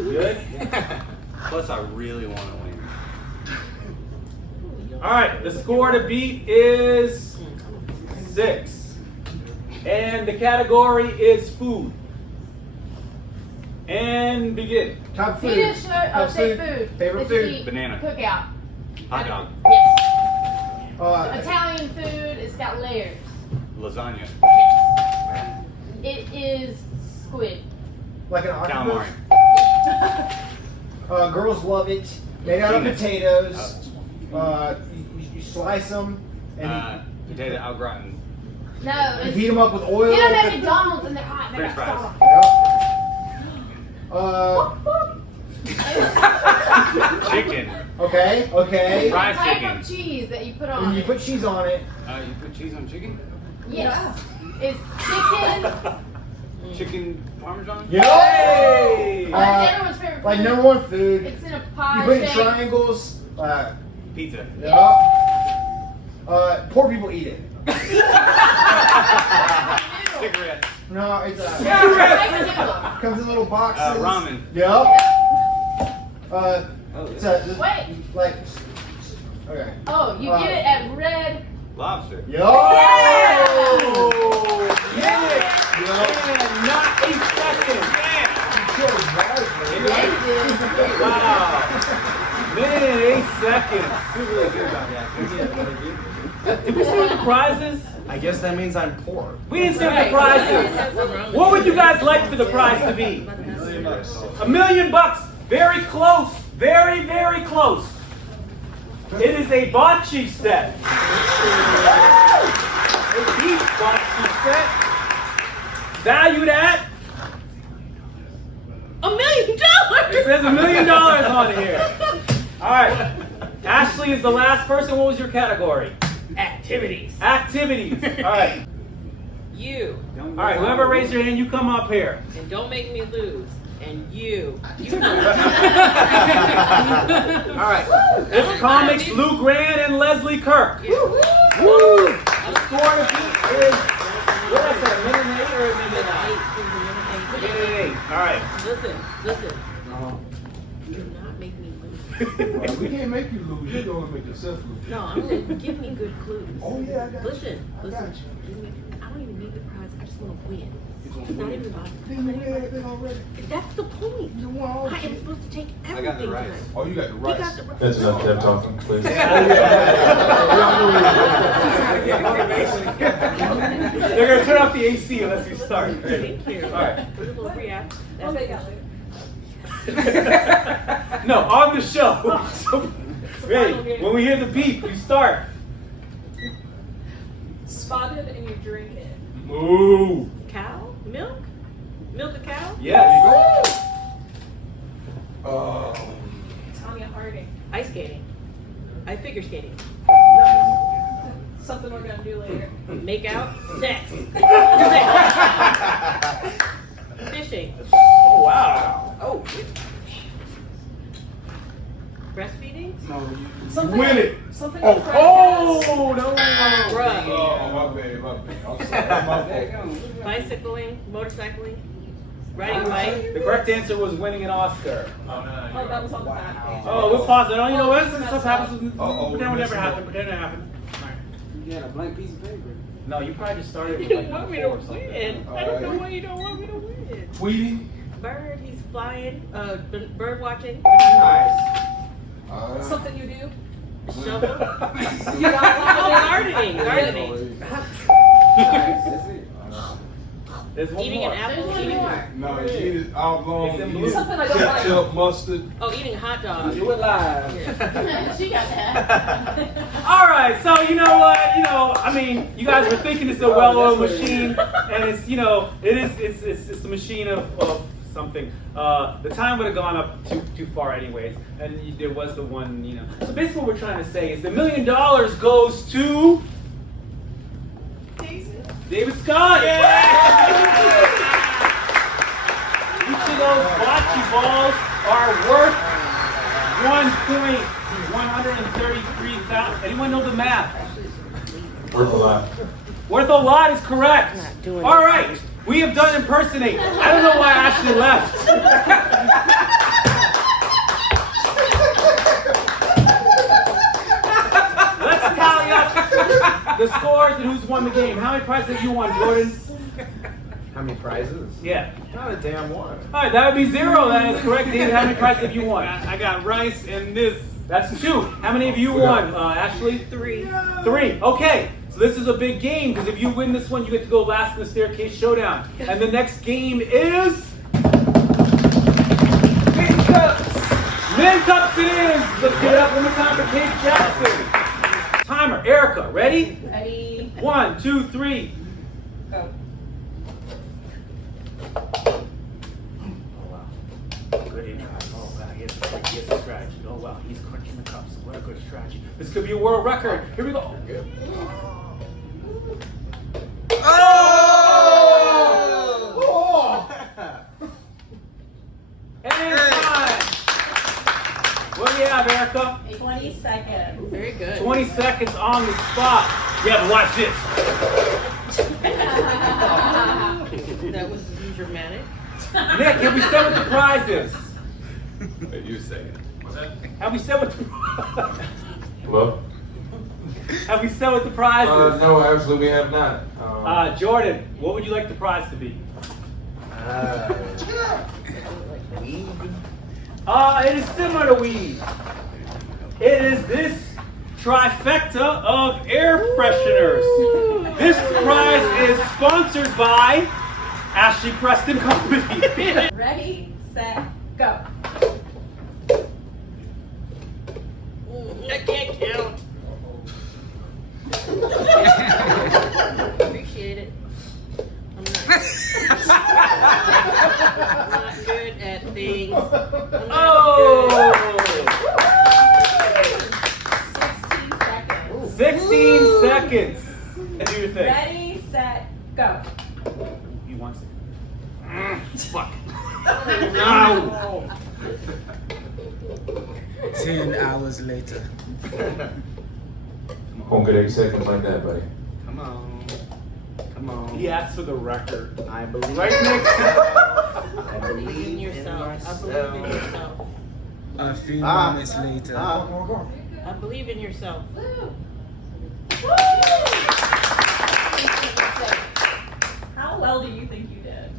wasting time. Good. Plus, I really want to win. All right, the score to beat is 6. And the category is food. And begin. Top food. Finish Top say food. Favorite That you food. eat. Banana. Cookout. Hot dog. Yes. Uh, Italian food, it's got layers. Lasagna. It is squid. like an octopus. Calamari. Girls love it. Made out of Peanuts. potatoes. You slice them and Potato au gratin. No, you it's heat them up with oil. get them at McDonald's and they're hot. They French got Yeah. Chicken. Okay. Fried type chicken. of cheese that you put on. And you it. put cheese on it. You put cheese on chicken? Yes, it's chicken. Chicken parmesan? Yep. Hey! What's everyone's favorite Like food? number one food. It's in a You pie put it in shape. triangles. Pizza. Yeah. Poor people eat it. Cigarettes. No, it's Cigarettes. comes in little boxes. Ramen. Yep. It's Wait. like. Okay. Oh, you get it at Red. Lobster. Yo. Yeah! Not 8 seconds. Yeah, you did. Wow. Man, 8 seconds. Feel really good about that. Did we say the prizes? I guess that means I'm poor. We didn't say the prizes. What would you guys like for the prize to be? $1 million. Very close. Very, very close. It is a bocce set. A beach bocce set. Valued at $1 million. It says $1 million on here. All right. Ashley is the last person. What was your category? Activities. Activities. All right. You. All right. Whoever raised your hand, you come up here. And don't make me lose. And you. All right. It's comics Lou Grant and Leslie Kirk. Yeah. Woo! The score to beat is, what did I say, a minute and 8 or a minute and 8? Minute and 8. All right. Listen. Do not make me lose. We can't make you lose. You're going to make yourself lose. No, I'm saying give me good clues. Oh, yeah, I got you. Listen. I got you. I don't even need the prize. I just want to win. It's not even about Then you win everything already. That's the point. You won all I am supposed to take everything got the rice. tonight. Oh, you got the You rice. got the rice. That's enough pep talking, please. They're going to turn off the AC unless you start. Thank you. All right. A little react. I'll make out later. No, on the show. Ready? When we hear the beep, you start. Spotted and you drink it. Moo. Cow? Milk? Milk a cow? Yes. Tanya Harding. Ice skating. Figure skating. Something we're gonna do later. Make out. Sex. Fishing. Oh, wow. Oh. Breastfeeding? Something. Win it. Something. Oh, no. Bruh. Oh, my bad. I'm sorry. My fault. Bicycling. Motorcycling. Riding a bike. The correct answer was winning an Oscar. Oh, that was on the back page. Oh, we'll pause it. Oh, you know what? This stuff happens. Uh-oh, Pretend it we never messed happened. up. Pretend it happened. You had a blank piece of paper. No, you probably just started You with like didn't want me to 4 or something. win. I don't know why you don't want me to win. Tweety. Bird, he's flying. Bird watching. Nice. Something you do. Shovel. You got Oh, gardening. Gardening. That's it. There's one Eating more. an apple. There's one Eating, more. No, you eat it oblong. It's in You blue. eat Something I don't like. ketchup, mustard. oh, eating a hot dog. Do it live. She got that. All right, so you know what? I mean, you guys were thinking it's a well-oiled machine, and it's, it's a machine of something. The time would have gone up too far anyways, and there was the one, So basically what we're trying to say is the $1 million goes to David Scott. Each of those bocce balls are worth $1,133,000. Anyone know the math? Worth a lot. Worth a lot is correct. Not doing All this. right, we have done impersonate. I don't know why Ashley left. Let's tally up the scores and who's won the game. How many prizes have you won, Jordan? How many prizes? Yeah. Not a damn one. All right, that would be 0. That is correct. David, how many prizes have you won? I got rice and this. That's 2. How many have you won, Ashley? 3. 3. Okay, so this is a big game because if you win this one, you get to go last in the staircase showdown. And the next game is Pink cups. Men Cups. It is. Let's get it up one more time for Kate Jackson. Timer, Erica, ready? Ready. 1, 2, 3. Go. Good intro. Oh wow, he has a strategy. Oh wow, he's crunching the cups. What a good strategy. This could be a world record. Here we go. Oh! 20 seconds. Very good. 20 seconds on the spot. Yeah, but watch this. That was dramatic. Nick, have we said what the prize is? What you saying? What's that? Have we said what the Hello? Have we said what the prize is? No, actually we have not. Jordan, what would you like the prize to be? Weed. It is similar to weed. It is this trifecta of air fresheners. This prize is sponsored by Ashley Preston Company. Ready, set, go. I can't count. Appreciate it. I'm not good at things. I'm not good. 16 seconds. 16 seconds. And do your thing. Ready, set, go. You want it? Fuck. No. 10 hours later. Won't get 8 seconds like that, buddy. Come on. Come on. He asked for the record. I believe. Right, Nick? I Believe in believe yourself. I believe in yourself. A few moments later. I believe in yourself. How well do you think you did?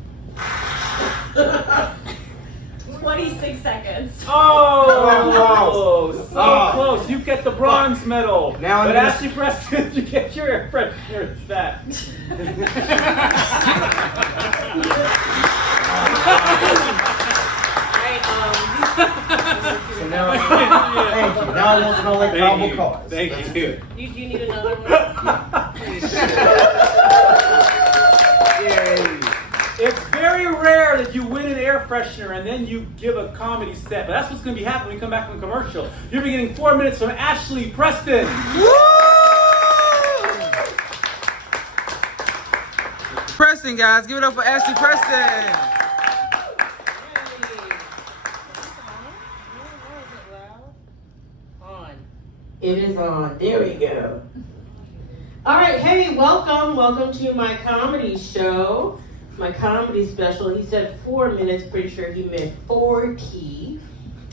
26 seconds. Oh, so close. You get the bronze medal. Now I'm but gonna- Ashley Preston, you get your air freshener back. So now, thank you. Now I won't smell like probable cause. Thank you. Do you need another one? Yay. It's very rare that you win an air freshener and then you give a comedy set. But that's what's going to be happening when we come back from commercial. You'll be getting 4 minutes from Ashley Preston. Preston, guys, give it up for Ashley Preston. It is on. There we go. All right, hey, welcome to my comedy show, my comedy special. He said 4 minutes, pretty sure he meant 40.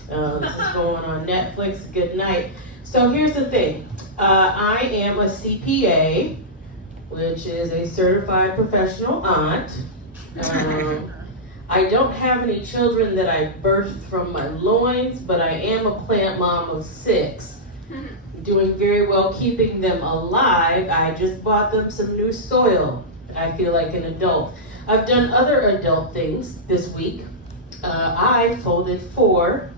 This is going on Netflix. Good night. So here's the thing. I am a CPA, which is a certified professional aunt. I don't have any children that I birthed from my loins, but I am a plant mom of 6. Doing very well keeping them alive. I just bought them some new soil. I feel like an adult. I've done other adult things this week. I folded 4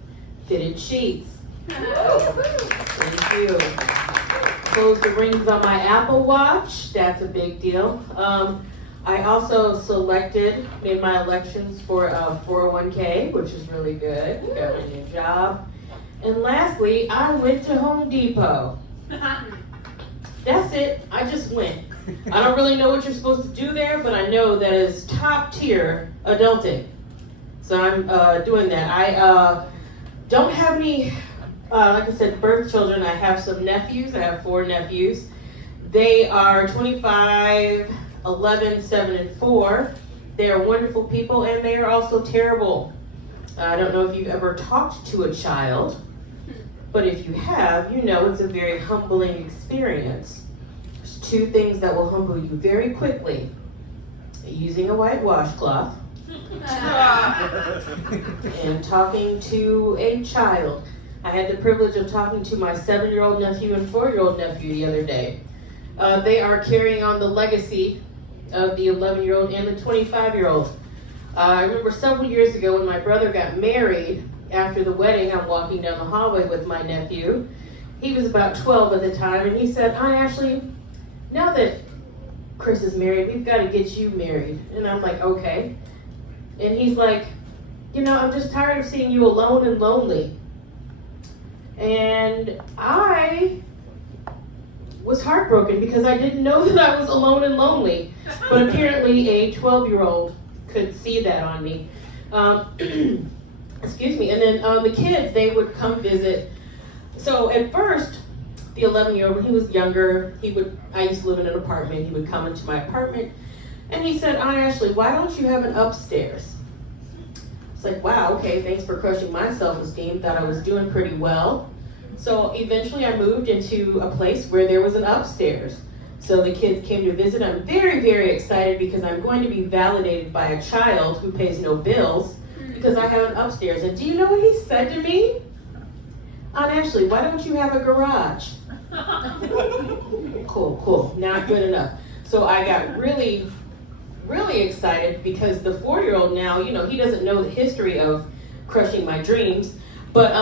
fitted sheets. Thank you. Closed the rings on my Apple Watch. That's a big deal. I also made my elections for 401k, which is really good. Got a new job. And lastly, I went to Home Depot. That's it. I just went. I don't really know what you're supposed to do there, but I know that is top tier adulting. So I'm doing that. I don't have any, like I said, birth children. I have some nephews. I have 4 nephews. They are 25, 11, 7, and 4. They are wonderful people, and they are also terrible. I don't know if you've ever talked to a child, but if you have, you know it's a very humbling experience. There's 2 things that will humble you very quickly. Using a white washcloth and talking to a child. I had the privilege of talking to my 7-year-old nephew and 4-year-old nephew the other day. They are carrying on the legacy of the 11-year-old and the 25-year-old. I remember several years ago when my brother got married, after the wedding, I'm walking down the hallway with my nephew. He was about 12 at the time, and he said, "Hi, Ashley, now that Chris is married, we've got to get you married." And I'm like, "Okay." And he's like, "I'm just tired of seeing you alone and lonely." And I was heartbroken because I didn't know that I was alone and lonely. But apparently a 12-year-old could see that on me. Excuse me. And then the kids, they would come visit So at first, the 11-year-old, when he was younger, I used to live in an apartment, he would come into my apartment, and he said, Aunt Ashley, why don't you have an upstairs? It's like, wow, okay, thanks for crushing my self-esteem, thought I was doing pretty well. So eventually I moved into a place where there was an upstairs. So the kids came to visit. I'm very, very excited because I'm going to be validated by a child who pays no bills because I have an upstairs. And do you know what he said to me? Aunt Ashley, why don't you have a garage? Cool, not good enough. So I got really, really excited because the 4-year-old now, you know, he doesn't know the history of crushing my dreams, but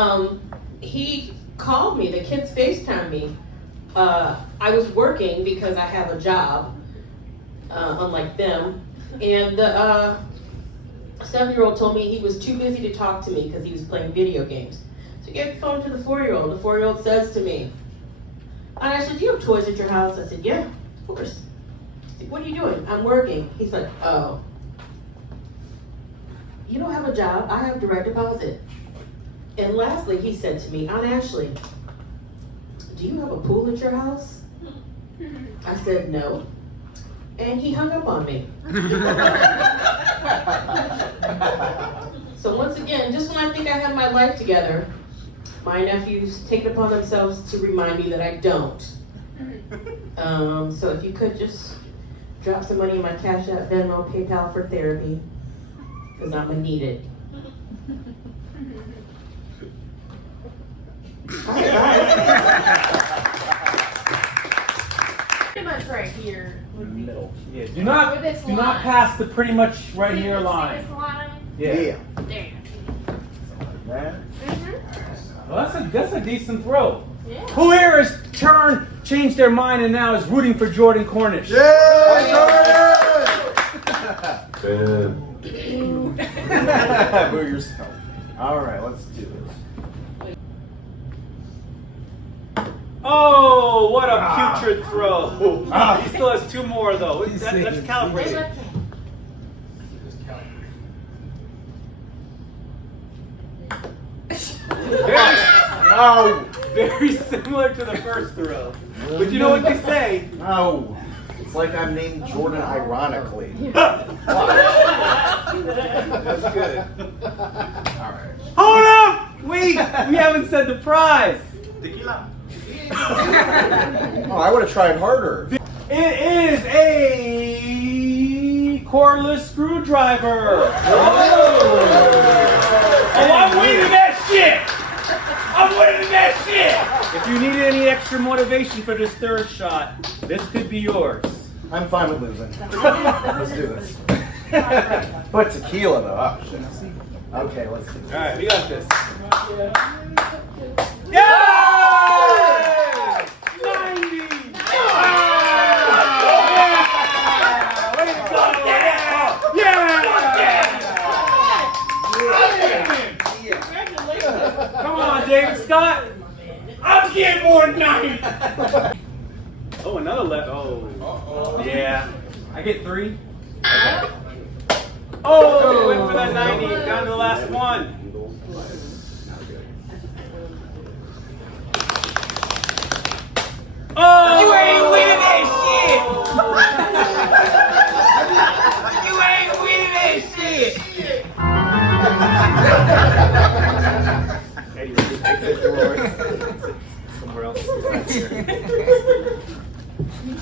he called me, the kids FaceTimed me. I was working because I have a job, unlike them, and the 7-year-old told me he was too busy to talk to me because he was playing video games. So he gave the phone to the 4-year-old. The 4-year-old says to me, Aunt Ashley, do you have toys at your house? I said, yeah, of course. He's like, what are you doing? I'm working. He's like, oh. You don't have a job. I have direct deposit. And lastly, he said to me, Aunt Ashley, do you have a pool at your house? I said, no. And he hung up on me. So once again, just when I think I have my life together, my nephews take it upon themselves to remind me that I don't. So if you could just drop some money in my Cash App, Venmo, PayPal for therapy, because I'm gonna need it. All right. Pretty much right here would be. Yeah. Do not pass the pretty much right here line. This line? Yeah. There. That. Well, that's a decent throw. Yeah. Who here has changed their mind and now is rooting for Jordan Cornish? Good. Boo yourself. All right, let's do this. Oh, what a putrid throw. He still has 2 more, though. Let's calibrate it. Very similar to the first throw. But you know what they say? No. It's like I'm named Jordan ironically. That's good. All right. Hold up! Wait, we haven't said the prize. Tequila. Oh, I would have tried harder. It is a cordless screwdriver. Oh, I'm winning that shit! I'm winning that shit! If you need any extra motivation for this third shot, this could be yours. I'm fine with losing. Let's do this. Put tequila though. Oh, shit. Okay, let's do this. All right, we got this. Yeah! 90! Way to go! Yeah! Come on, David Scott! I'm getting more than 90! Oh, another left. Oh. Yeah. I get 3. Okay. Oh, went for that 90. Down to the last one. Oh! You ain't winning that shit! You ain't winning that shit! Anyway, exit door. Somewhere else.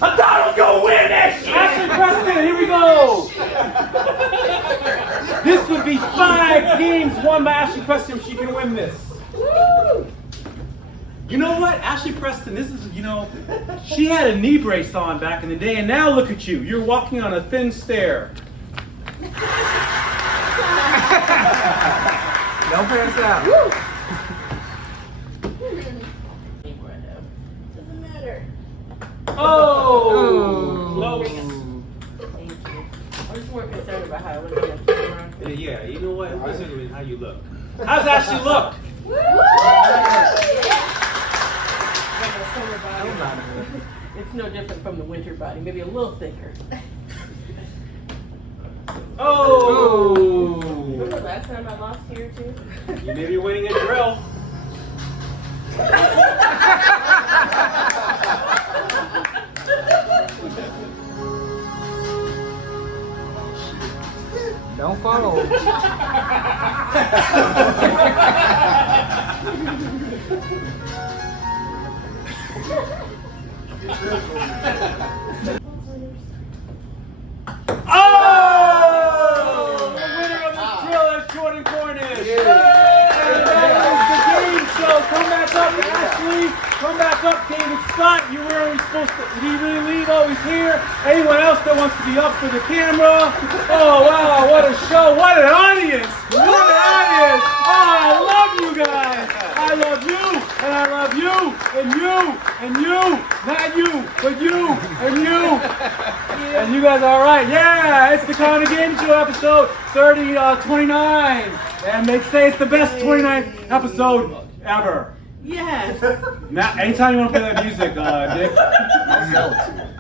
I thought I was gonna win that shit! Ashley Preston, here we go! This would be 5 games won by Ashley Preston if she can win this. Woo! You know what? Ashley Preston, this is, she had a knee brace on back in the day, and now look at you. You're walking on a thin stair. Don't pass out. Doesn't matter. Oh! Close. Thank you. I'm just more concerned about how I look on the camera. Yeah, you know what? This isn't how you look. How's Ashley look? Woo! Like a summer body. It's no different from the winter body, maybe a little thicker. Oh! Remember last time I lost here too? You may be winning a drill. Don't follow. Oh! The winner of this drill is Jordan Cornish. And that is the game show. Come back up, Ashley. Come back up, David Scott. You were always supposed to. Did he really leave? Oh, he's here. Anyone else that wants to be up for the camera? Oh, wow. What a show. What an audience. What an audience. Oh, I love you guys. I love you. And I love you. And you. And you. Not you. But you. And you. And you guys are all right. Yeah. It's the County Game Show episode 29. And they say it's the best 29th episode ever. Yes. Now, anytime you want to play that music, Dick. I'll sell it to you.